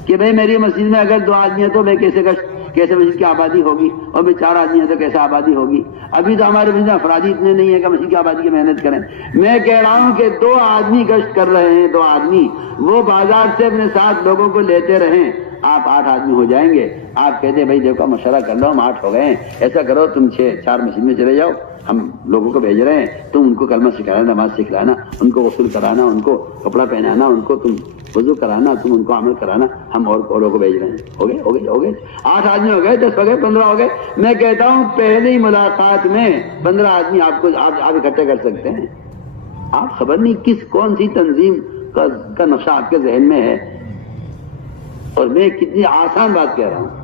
کہ بھئی میری مسجد میں اگر 2 آدمی ہیں تو میں کیسے مسجد کی آبادی ہوگی، اور بھی 4 آدمی ہیں تو کیسے آبادی ہوگی. ابھی تو ہمارے مسجد میں افرادی اتنے نہیں ہیں کہ مسجد کی آبادی کی محنت کریں. میں کہہ رہا ہوں کہ 2 آدمی گشت کر رہے ہیں، 2 آدمی وہ بازار سے اپنے ساتھ لوگوں کو لیتے رہیں، آپ 8 آدمی ہو جائیں گے. آپ کہتے ہیں بھائی دیکھو مشورہ کر لو، ہم 8 ہو گئے ہیں، ایسا کرو تم 4 مسجد میں چلے جاؤ، ہم لوگوں کو بھیج رہے ہیں، تم ان کو کلمہ سکھانا، نماز سکھلانا، ان کو غسل کرانا، ان کو کپڑا پہنانا، ان کو تم وضو کرانا، تم ان کو عمل کرانا، ہم اوروں کو بھیج رہے ہیں. ہو گئے 8 آدمی ہو گئے، 10 ہو گئے، 15 ہو گئے. میں کہتا ہوں پہلی ملاقات میں 15 آدمی آپ اکٹھے کر سکتے ہیں. آپ خبر نہیں کون سی تنظیم کا نقشہ آپ کے ذہن میں ہے، اور میں کتنی آسان بات کہہ رہا ہوں.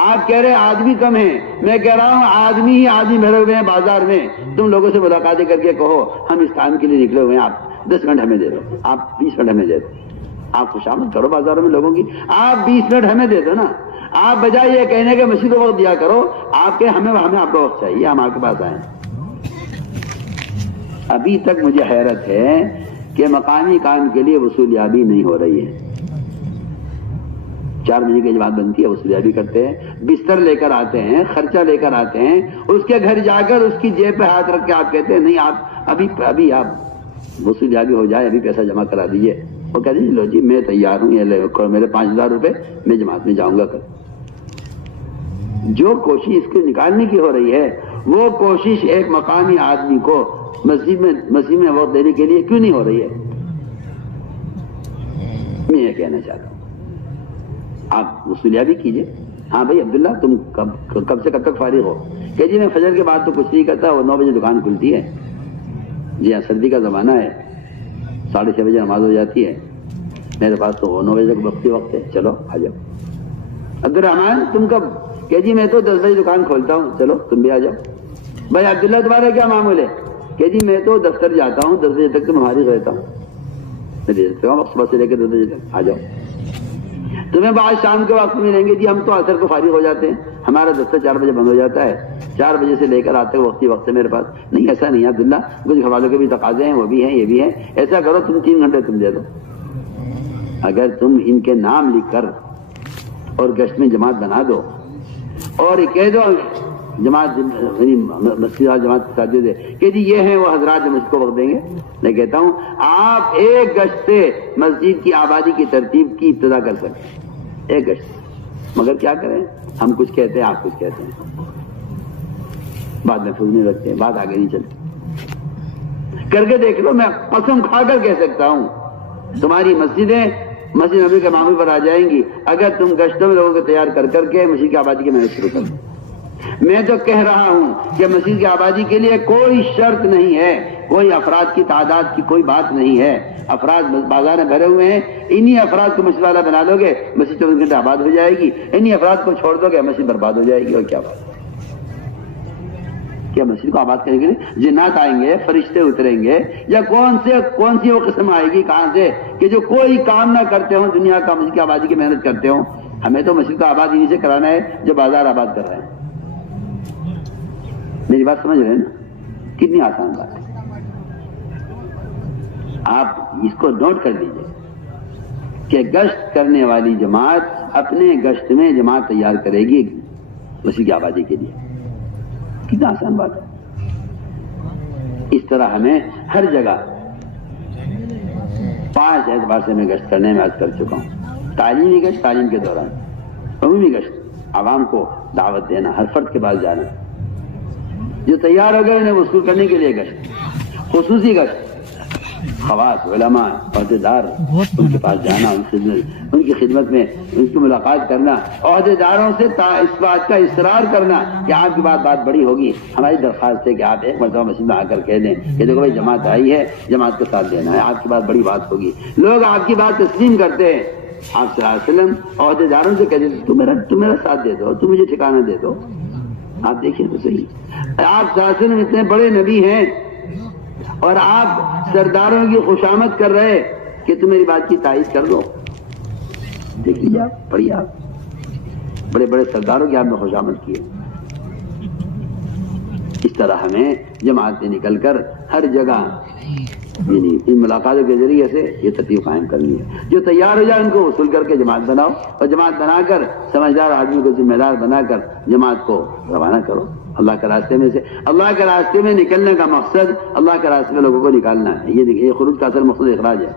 آپ کہہ رہے آدمی کم ہیں، میں کہہ رہا ہوں آدمی ہی آدمی بھرے ہوئے ہیں بازار میں. تم لوگوں سے ملاقاتیں کر کے کہو ہم اس کام کے لیے نکلے ہوئے ہیں، آپ 10 منٹ ہمیں دے دو، آپ 20 منٹ ہمیں دے دو. آپ خوشامد کرو بازاروں میں لوگوں کی، آپ 20 منٹ ہمیں دے دو نا. آپ بجائے یہ کہنے کے مسجد کو وقت دیا کرو، آپ کے ہمیں آپ کو وقت چاہیے، ہم آپ کے پاس آئیں. ابھی تک مجھے حیرت ہے کہ مقامی کام کے لیے وصولیابی نہیں ہو رہی ہے. 4 بجے کی جماعت بنتی ہے، وصولیابی کرتے ہیں، بستر لے کر آتے ہیں، خرچہ لے کر آتے ہیں، اس کے گھر جا کر اس کی جیب پہ ہاتھ رکھ کے آپ کہتے ہیں نہیں آپ ابھی آپ وصولیابی ہو جائے، ابھی پیسہ جمع کرا دیجیے. وہ کہہ دیجیے لو جی میں تیار ہوں، یہ لے میرے 5000 روپے، میں جماعت میں جاؤں گا کل. جو کوشش اس کو نکالنے کی ہو رہی ہے، وہ کوشش ایک مقامی آدمی کو مسجد میں وقت دینے کے لیے کیوں نہیں ہو رہی ہے؟ میں یہ کہنا چاہتا ہوں آپ وصولیابی کیجئے. ہاں بھائی عبداللہ تم کب سے کب تک فارغ ہو؟ کہ جی میں فجر کے بعد تو کچھ نہیں کرتا، اور 9 بجے دکان کھلتی ہے. جی ہاں سردی کا زمانہ ہے، 6:30 بجے نماز ہو جاتی ہے، میرے پاس تو 9 بجے تک وقت ہے، چلو آ جاؤ. عبدالرحمان تم کب؟ کہ جی میں تو 10 بجے دکان کھولتا ہوں، چلو تم بھی آ جاؤ. بھائی عبداللہ تمہارا کیا معمول ہے؟ کہ جی میں تو دفتر جاتا ہوں، 10 بجے تک تو فارغ رہتا ہوں، میں دے دیتا ہوں صبح سے لے کے 10 بجے تک، آ جاؤ. تمہیں بعد شام کے وقت ملیں گے، جی ہم تو عصر کو فارغ ہو جاتے ہیں، ہمارا دفتر 4 بجے بند ہو جاتا ہے، 4 بجے سے لے کر آتے وقت ہے میرے پاس. نہیں ایسا نہیں ہے عبداللہ، کچھ حوالوں کے بھی تقاضے ہیں، وہ بھی ہیں یہ بھی ہیں. ایسا کرو تم 3 گھنٹے تم دے دو. اگر تم ان کے نام لکھ کر اور گشت میں جماعت بنا دو اور کہہ دو جماعت مسجد جماعت کے ساتھ دے دے کہ جی یہ ہیں وہ حضرات جو مسجد کو وقت دیں گے. میں کہتا ہوں آپ ایک گشت سے مسجد کی آبادی کی ترتیب کی ابتدا کر سکتے ہیں، ایک گشت. مگر کیا کریں، ہم کچھ کہتے ہیں آپ کچھ کہتے ہیں، بات محفوظ نہیں رکھتے، بات آگے نہیں چلتی. کر کے دیکھ لو، میں قسم کھا کر کہہ سکتا ہوں تمہاری مسجدیں مسجد نبی کے معمول پر آ جائیں گی اگر تم گشتوں میں لوگوں کو تیار کر کے مسجد کی آبادی کی محنت شروع کر دو. میں تو کہہ رہا ہوں کہ مسجد کی آبادی کے لیے کوئی شرط نہیں ہے، کوئی افراد کی تعداد کی کوئی بات نہیں ہے. افراد بازار میں بھرے ہوئے ہیں، انہی افراد کو مسجد والا بنا لو گے، مسجد 24 گھنٹے آباد ہو جائے گی. انہی افراد کو چھوڑ دو گے، مسجد برباد ہو جائے گی. اور کیا بات ہے، کیا مسجد کو آباد کرنے کے لیے جنات آئیں گے، فرشتے اتریں گے، یا کون سی وہ قسم آئے گی کہاں سے کہ جو کوئی کام نہ کرتے ہوں دنیا کا، مسجد کی آبادی کی محنت کرتے ہوں؟ ہمیں تو مسجد کو آباد انہی سے کرانا ہے جو بازار آباد کر رہے ہیں. میری بات سمجھ رہے ہیں نا؟ کتنی آسان بات ہے. آپ اس کو نوٹ کر لیجئے کہ گشت کرنے والی جماعت اپنے گشت میں جماعت تیار کرے گی مسجد کی آبادی کے لیے. کتنا آسان بات ہے. اس طرح ہمیں ہر جگہ 5 اعتبار سے میں گشت کرنے میں عرض کر چکا ہوں. تعلیمی گشت تعلیم کے دوران، عمومی گشت عوام کو دعوت دینا، ہر فرد کے پاس جانا، جو تیار ہو گئے انہیں وصول کرنے کے لیے گشت، خصوصی گشت خواص علماء عہدیدار ان کے پاس جانا، ان کی خدمت میں ان کی ملاقات کرنا، عہدیداروں سے اس بات کا اصرار کرنا کہ آپ کی بات بڑی ہوگی. ہماری درخواست ہے کہ آپ ایک مرتبہ مسجد میں آ کر کہہ دیں کہ دیکھو بھائی جماعت آئی ہے، جماعت کا ساتھ دینا ہے، آپ کی بات بڑی بات ہوگی. لوگ آپ کی بات تسلیم کرتے ہیں. آپ صلی اللہ علیہ وسلم عہدیداروں سے کہتے تھے تم میرا ساتھ دے دو، تم مجھے ٹھکانہ دے دو. آپ دیکھیں تو صحیح، آپ صلی اللہ علیہ وسلم اتنے بڑے نبی ہیں اور آپ سرداروں کی خوشامد کر رہے کہ تم میری بات کی تائید کر دو. دیکھ لیجیے آپ، پڑھیے آپ، بڑے بڑے سرداروں کی آپ نے خوشامد کی ہے. اس طرح ہمیں جماعت میں نکل کر ہر جگہ یعنی ان ملاقاتوں کے ذریعے سے یہ ترتیب قائم کرنی ہے. جو تیار ہو جائے ان کو وصول کر کے جماعت بناؤ، اور جماعت بنا کر سمجھدار آدمی کو ذمہ دار بنا کر جماعت کو روانہ کرو اللہ کے راستے میں سے. اللہ کے راستے میں نکلنے کا مقصد اللہ کے راستے میں لوگوں کو نکالنا ہے. یہ خروج کا اصل مقصد اخراج ہے.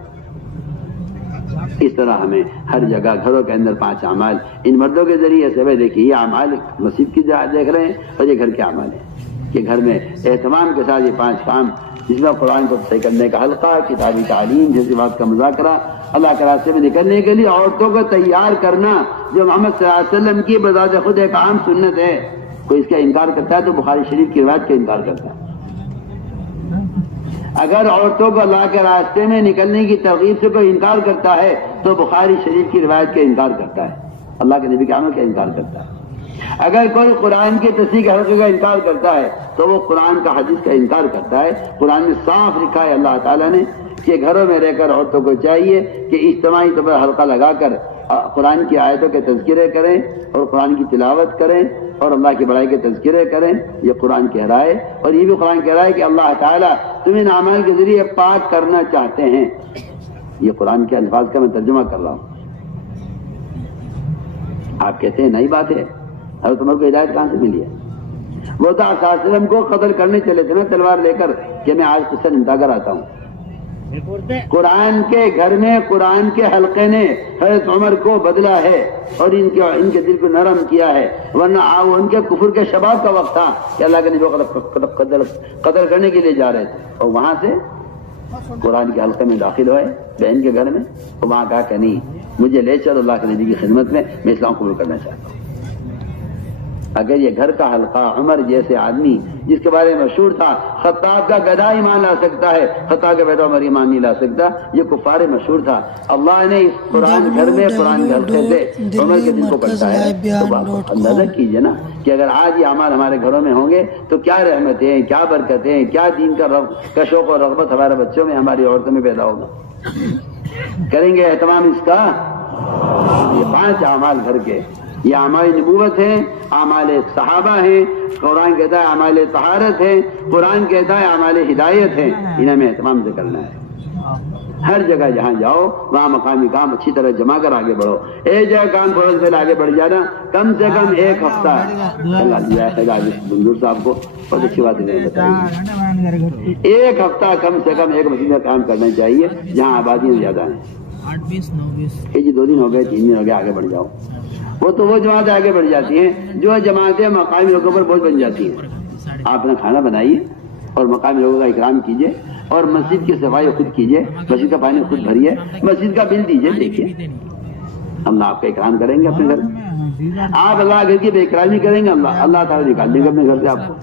اس طرح ہمیں ہر جگہ گھروں کے اندر 5 اعمال ان مردوں کے ذریعے سے بھائی دیکھیے یہ اعمال مسجد کی دیکھ رہے ہیں اور یہ گھر کے اعمال ہیں کہ گھر میں اہتمام کے ساتھ یہ 5 کام جس میں قرآن کو صحیح کرنے کا حلقہ، کتابی تعلیم جیسی بات کا مذاکرہ، اللہ کے راستے میں نکلنے کے لیے عورتوں کو تیار کرنا جو محمد صلی اللہ علیہ وسلم کی بذات خود ایک عام سنت ہے. کوئی اس کا انکار کرتا ہے تو بخاری شریف کی روایت کا انکار کرتا ہے. اگر عورتوں کو اللہ کے راستے میں نکلنے کی ترغیب سے کوئی انکار کرتا ہے تو بخاری شریف کی روایت کا انکار کرتا ہے، اللہ کے نبی کے عمل کا انکار کرتا ہے. اگر کوئی قرآن کی تصحیح کے حلقے کا انکار کرتا ہے تو وہ قرآن کا حدیث کا انکار کرتا ہے. قرآن میں صاف لکھا ہے اللہ تعالیٰ نے کہ گھروں میں رہ کر عورتوں کو چاہیے کہ اجتماعی طور پر حلقہ لگا کر قرآن کی آیتوں کے تذکرے کریں اور قرآن کی تلاوت کریں اور اللہ کی بڑائی کے تذکرے کریں. یہ قرآن کہہ رہا ہے، اور یہ بھی قرآن کہہ رہا ہے کہ اللہ تعالیٰ تمہیں اعمال کے ذریعے پاک کرنا چاہتے ہیں. یہ قرآن کے الفاظ کا میں ترجمہ کر رہا ہوں. آپ کہتے ہیں نئی بات ہے، حضرت عمر کو ہدایت کہاں سے ملی ہے؟ وہ تو صلی اللہ علیہ وسلم کو قتل کرنے چلے تھے نا تلوار لے کر کہ میں آج قصہ نمٹا کر آتا ہوں. قرآن کے گھر میں قرآن کے حلقے نے حضرت عمر کو بدلا ہے اور ان کے دل کو نرم کیا ہے، ورنہ ان کے کفر کے شباب کا وقت تھا کہ اللہ کے نبی کو قتل کرنے کے لیے جا رہے تھے، اور وہاں سے قرآن کے حلقے میں داخل ہوئے بہن کے گھر میں، اور وہاں کہا کہ نہیں مجھے لے چل اللہ کے نبی کی خدمت میں اسلام قبول کرنا چاہتا ہوں. اگر یہ گھر کا حلقہ عمر جیسے آدمی جس کے بارے میں مشہور تھا خطاب کا گدھا ایمان لا سکتا ہے، خطاب کا بیٹا عمر ایمان نہیں لا سکتا، یہ کفار مشہور تھا. اللہ نے اس قرآن گھر میں قرآن کے حلقے سے عمر کے دل کو پڑھتا ہے. تو اندازہ کیجیے نا کہ اگر آج یہ اعمال ہمارے گھروں میں ہوں گے تو کیا رحمتیں، کیا برکتیں، کیا دین کا شوق اور رغبت ہمارے بچوں میں ہماری عورتوں میں پیدا ہوگا. کریں گے اہتمام اس کا. یہ 5 اعمال گھر کے، یہ اعمال نبوت ہیں، اعمال صحابہ ہیں، قرآن کہتا ہے اعمال طہارت ہیں، قرآن کہتا ہے اعمال ہدایت ہیں. انہیں ہمیں اہتمام سے کرنا ہے. ہر جگہ جہاں جاؤ وہاں مقامی کام اچھی طرح جمع کر آگے بڑھو. ایک جگہ کام فوراً سے آگے بڑھ جانا، کم سے کم 1 ہفتہ. بندور صاحب کو بہت اچھی بات بتائی، 1 ہفتہ کم سے کم ایک مسجد میں کام کرنا چاہیے جہاں آبادیاں زیادہ ہیں. 8-20-9-20 2 دن ہو گئے 3 دن ہو گئے، آگے بڑھ جاؤ. وہ جماعتیں آگے بڑھ جاتی ہیں جو جماعتیں مقامی لوگوں پر بوجھ بن جاتی ہیں. آپ اپنا کھانا بنائیے اور مقامی لوگوں کا اکرام کیجیے اور مسجد کی صفائی خود کیجیے، مسجد کا پانی خود بھریے، مسجد کا بل دیجیے. دیکھیے اللہ آپ کا اکرام کریں گے اپنے گھر میں. آپ اللہ گھر کی بے اکرامی کریں گے، اللہ تعالیٰ نکال دے گا اپنے گھر سے آپ کو.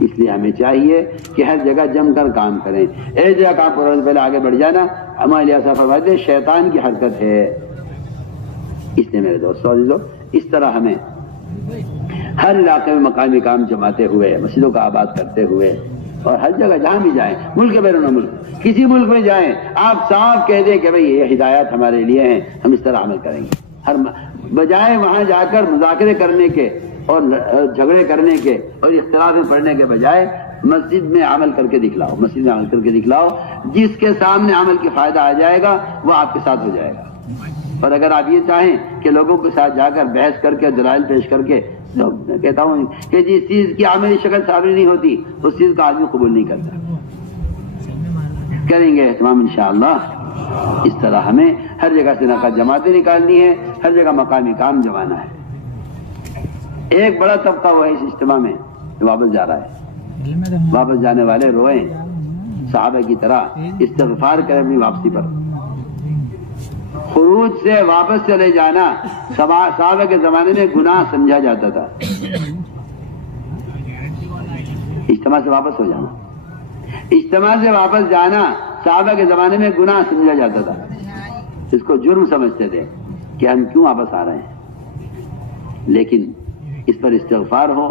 اس لیے ہمیں چاہیے کہ ہر جگہ جم کر کام کریں. ایک جگہ کام فوراً پہلے آگے بڑھ جانا ہمارے لیے فرماتے شیطان کی حرکت ہے. اس لیے میرے دوستوں عزیزو اس طرح ہمیں ہر علاقے میں مقامی کام جماتے ہوئے، مسجدوں کا آباد کرتے ہوئے، اور ہر جگہ جہاں بھی جائیں، ملک کے بیرون ملک کسی ملک میں جائیں، آپ صاف کہہ دیں کہ بھئی یہ ہدایات ہمارے لیے ہیں، ہم اس طرح عمل کریں گے. ہر بجائے وہاں جا کر مذاکرے کرنے کے اور جھگڑے کرنے کے اور اختلاف میں پڑنے کے بجائے مسجد میں عمل کر کے دکھلاؤ. مسجد میں عمل کر کے دکھلاؤ. جس کے سامنے عمل کی فائدہ آ جائے گا وہ آپ کے ساتھ ہو جائے گا. اور اگر آپ یہ چاہیں کہ لوگوں کے ساتھ جا کر بحث کر کے دلائل پیش کر کے، تو میں کہتا ہوں کہ جس چیز کی عملی شکل صابر نہیں ہوتی اس چیز کا آدمی قبول نہیں کرتا. کریں گے اہتمام انشاءاللہ. اس طرح ہمیں ہر جگہ سے نقد جماعتیں نکالنی ہے، ہر جگہ مقامی کام جمانا ہے. ایک بڑا طبقہ وہ ہے اس اجتماع میں جو واپس جا رہا ہے. واپس جانے والے روئیں صحابہ کی طرح استغفار کریں اپنی واپسی پر. خروج سے واپس چلے جانا صحابہ کے زمانے میں گناہ سمجھا جاتا تھا. اجتماع سے واپس ہو جانا، اجتماع سے واپس جانا صحابہ کے زمانے میں گناہ سمجھا جاتا تھا. اس کو جرم سمجھتے تھے کہ ہم کیوں واپس آ رہے ہیں. لیکن اس پر استغفار ہو،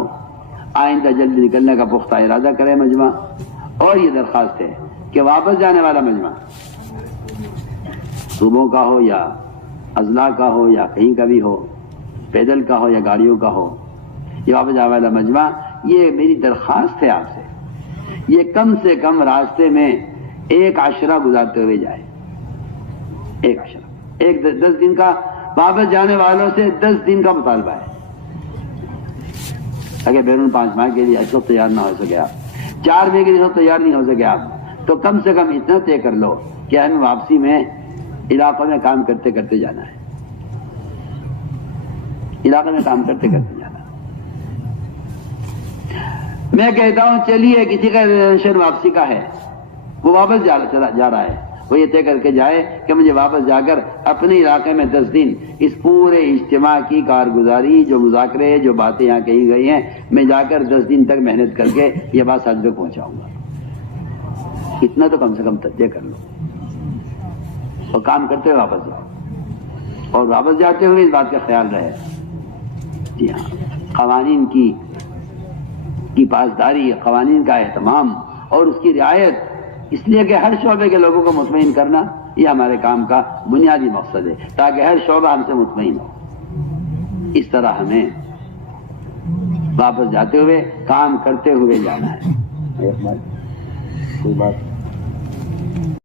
آئندہ جلدی نکلنے کا پختہ ارادہ کرے مجمع. اور یہ درخواست ہے کہ واپس جانے والا مجمع صوبوں کا ہو یا اضلاع کا ہو یا کہیں کا بھی ہو، پیدل کا ہو یا گاڑیوں کا ہو، یہ واپس جانے والا مجمع، یہ میری درخواست ہے آپ سے، یہ کم سے کم راستے میں ایک عشرہ گزارتے ہوئے جائے. ایک عشرہ، ایک 10 دن کا، واپس جانے والوں سے 10 دن کا مطالبہ ہے. اگر بیرون 5 ماہ کے لیے اس وقت تیار نہ ہو سکے آپ، 4 ماہ کے لیے تیار نہیں ہو سکے آپ، تو کم سے کم اتنا طے کر لو کہ ہمیں واپسی میں علاقوں میں کام کرتے کرتے جانا ہے. علاقے میں کام کرتے کرتے جانا. میں کہتا ہوں چلیے کسی کا ریزرویشن واپسی کا ہے، وہ واپس جا رہا ہے، وہ یہ طے کر کے جائے کہ مجھے واپس جا کر اپنے علاقے میں 10 دن اس پورے اجتماع کی کارگزاری، جو مذاکرے، جو باتیں یہاں کہی گئی ہیں، میں جا کر 10 دن تک محنت کر کے یہ بات سچ میں پہنچاؤں گا. اتنا تو کم سے کم طے کر لو اور کام کرتے ہوئے واپس جاؤ. اور واپس جاتے ہوئے اس بات کا خیال رہے، جی ہاں، قوانین کی پاسداری، قوانین کا اہتمام اور اس کی رعایت، اس لیے کہ ہر شعبے کے لوگوں کو مطمئن کرنا یہ ہمارے کام کا بنیادی مقصد ہے، تاکہ ہر شعبہ ہم سے مطمئن ہو. اس طرح ہمیں واپس جاتے ہوئے کام کرتے ہوئے جانا ہے. کوئی بات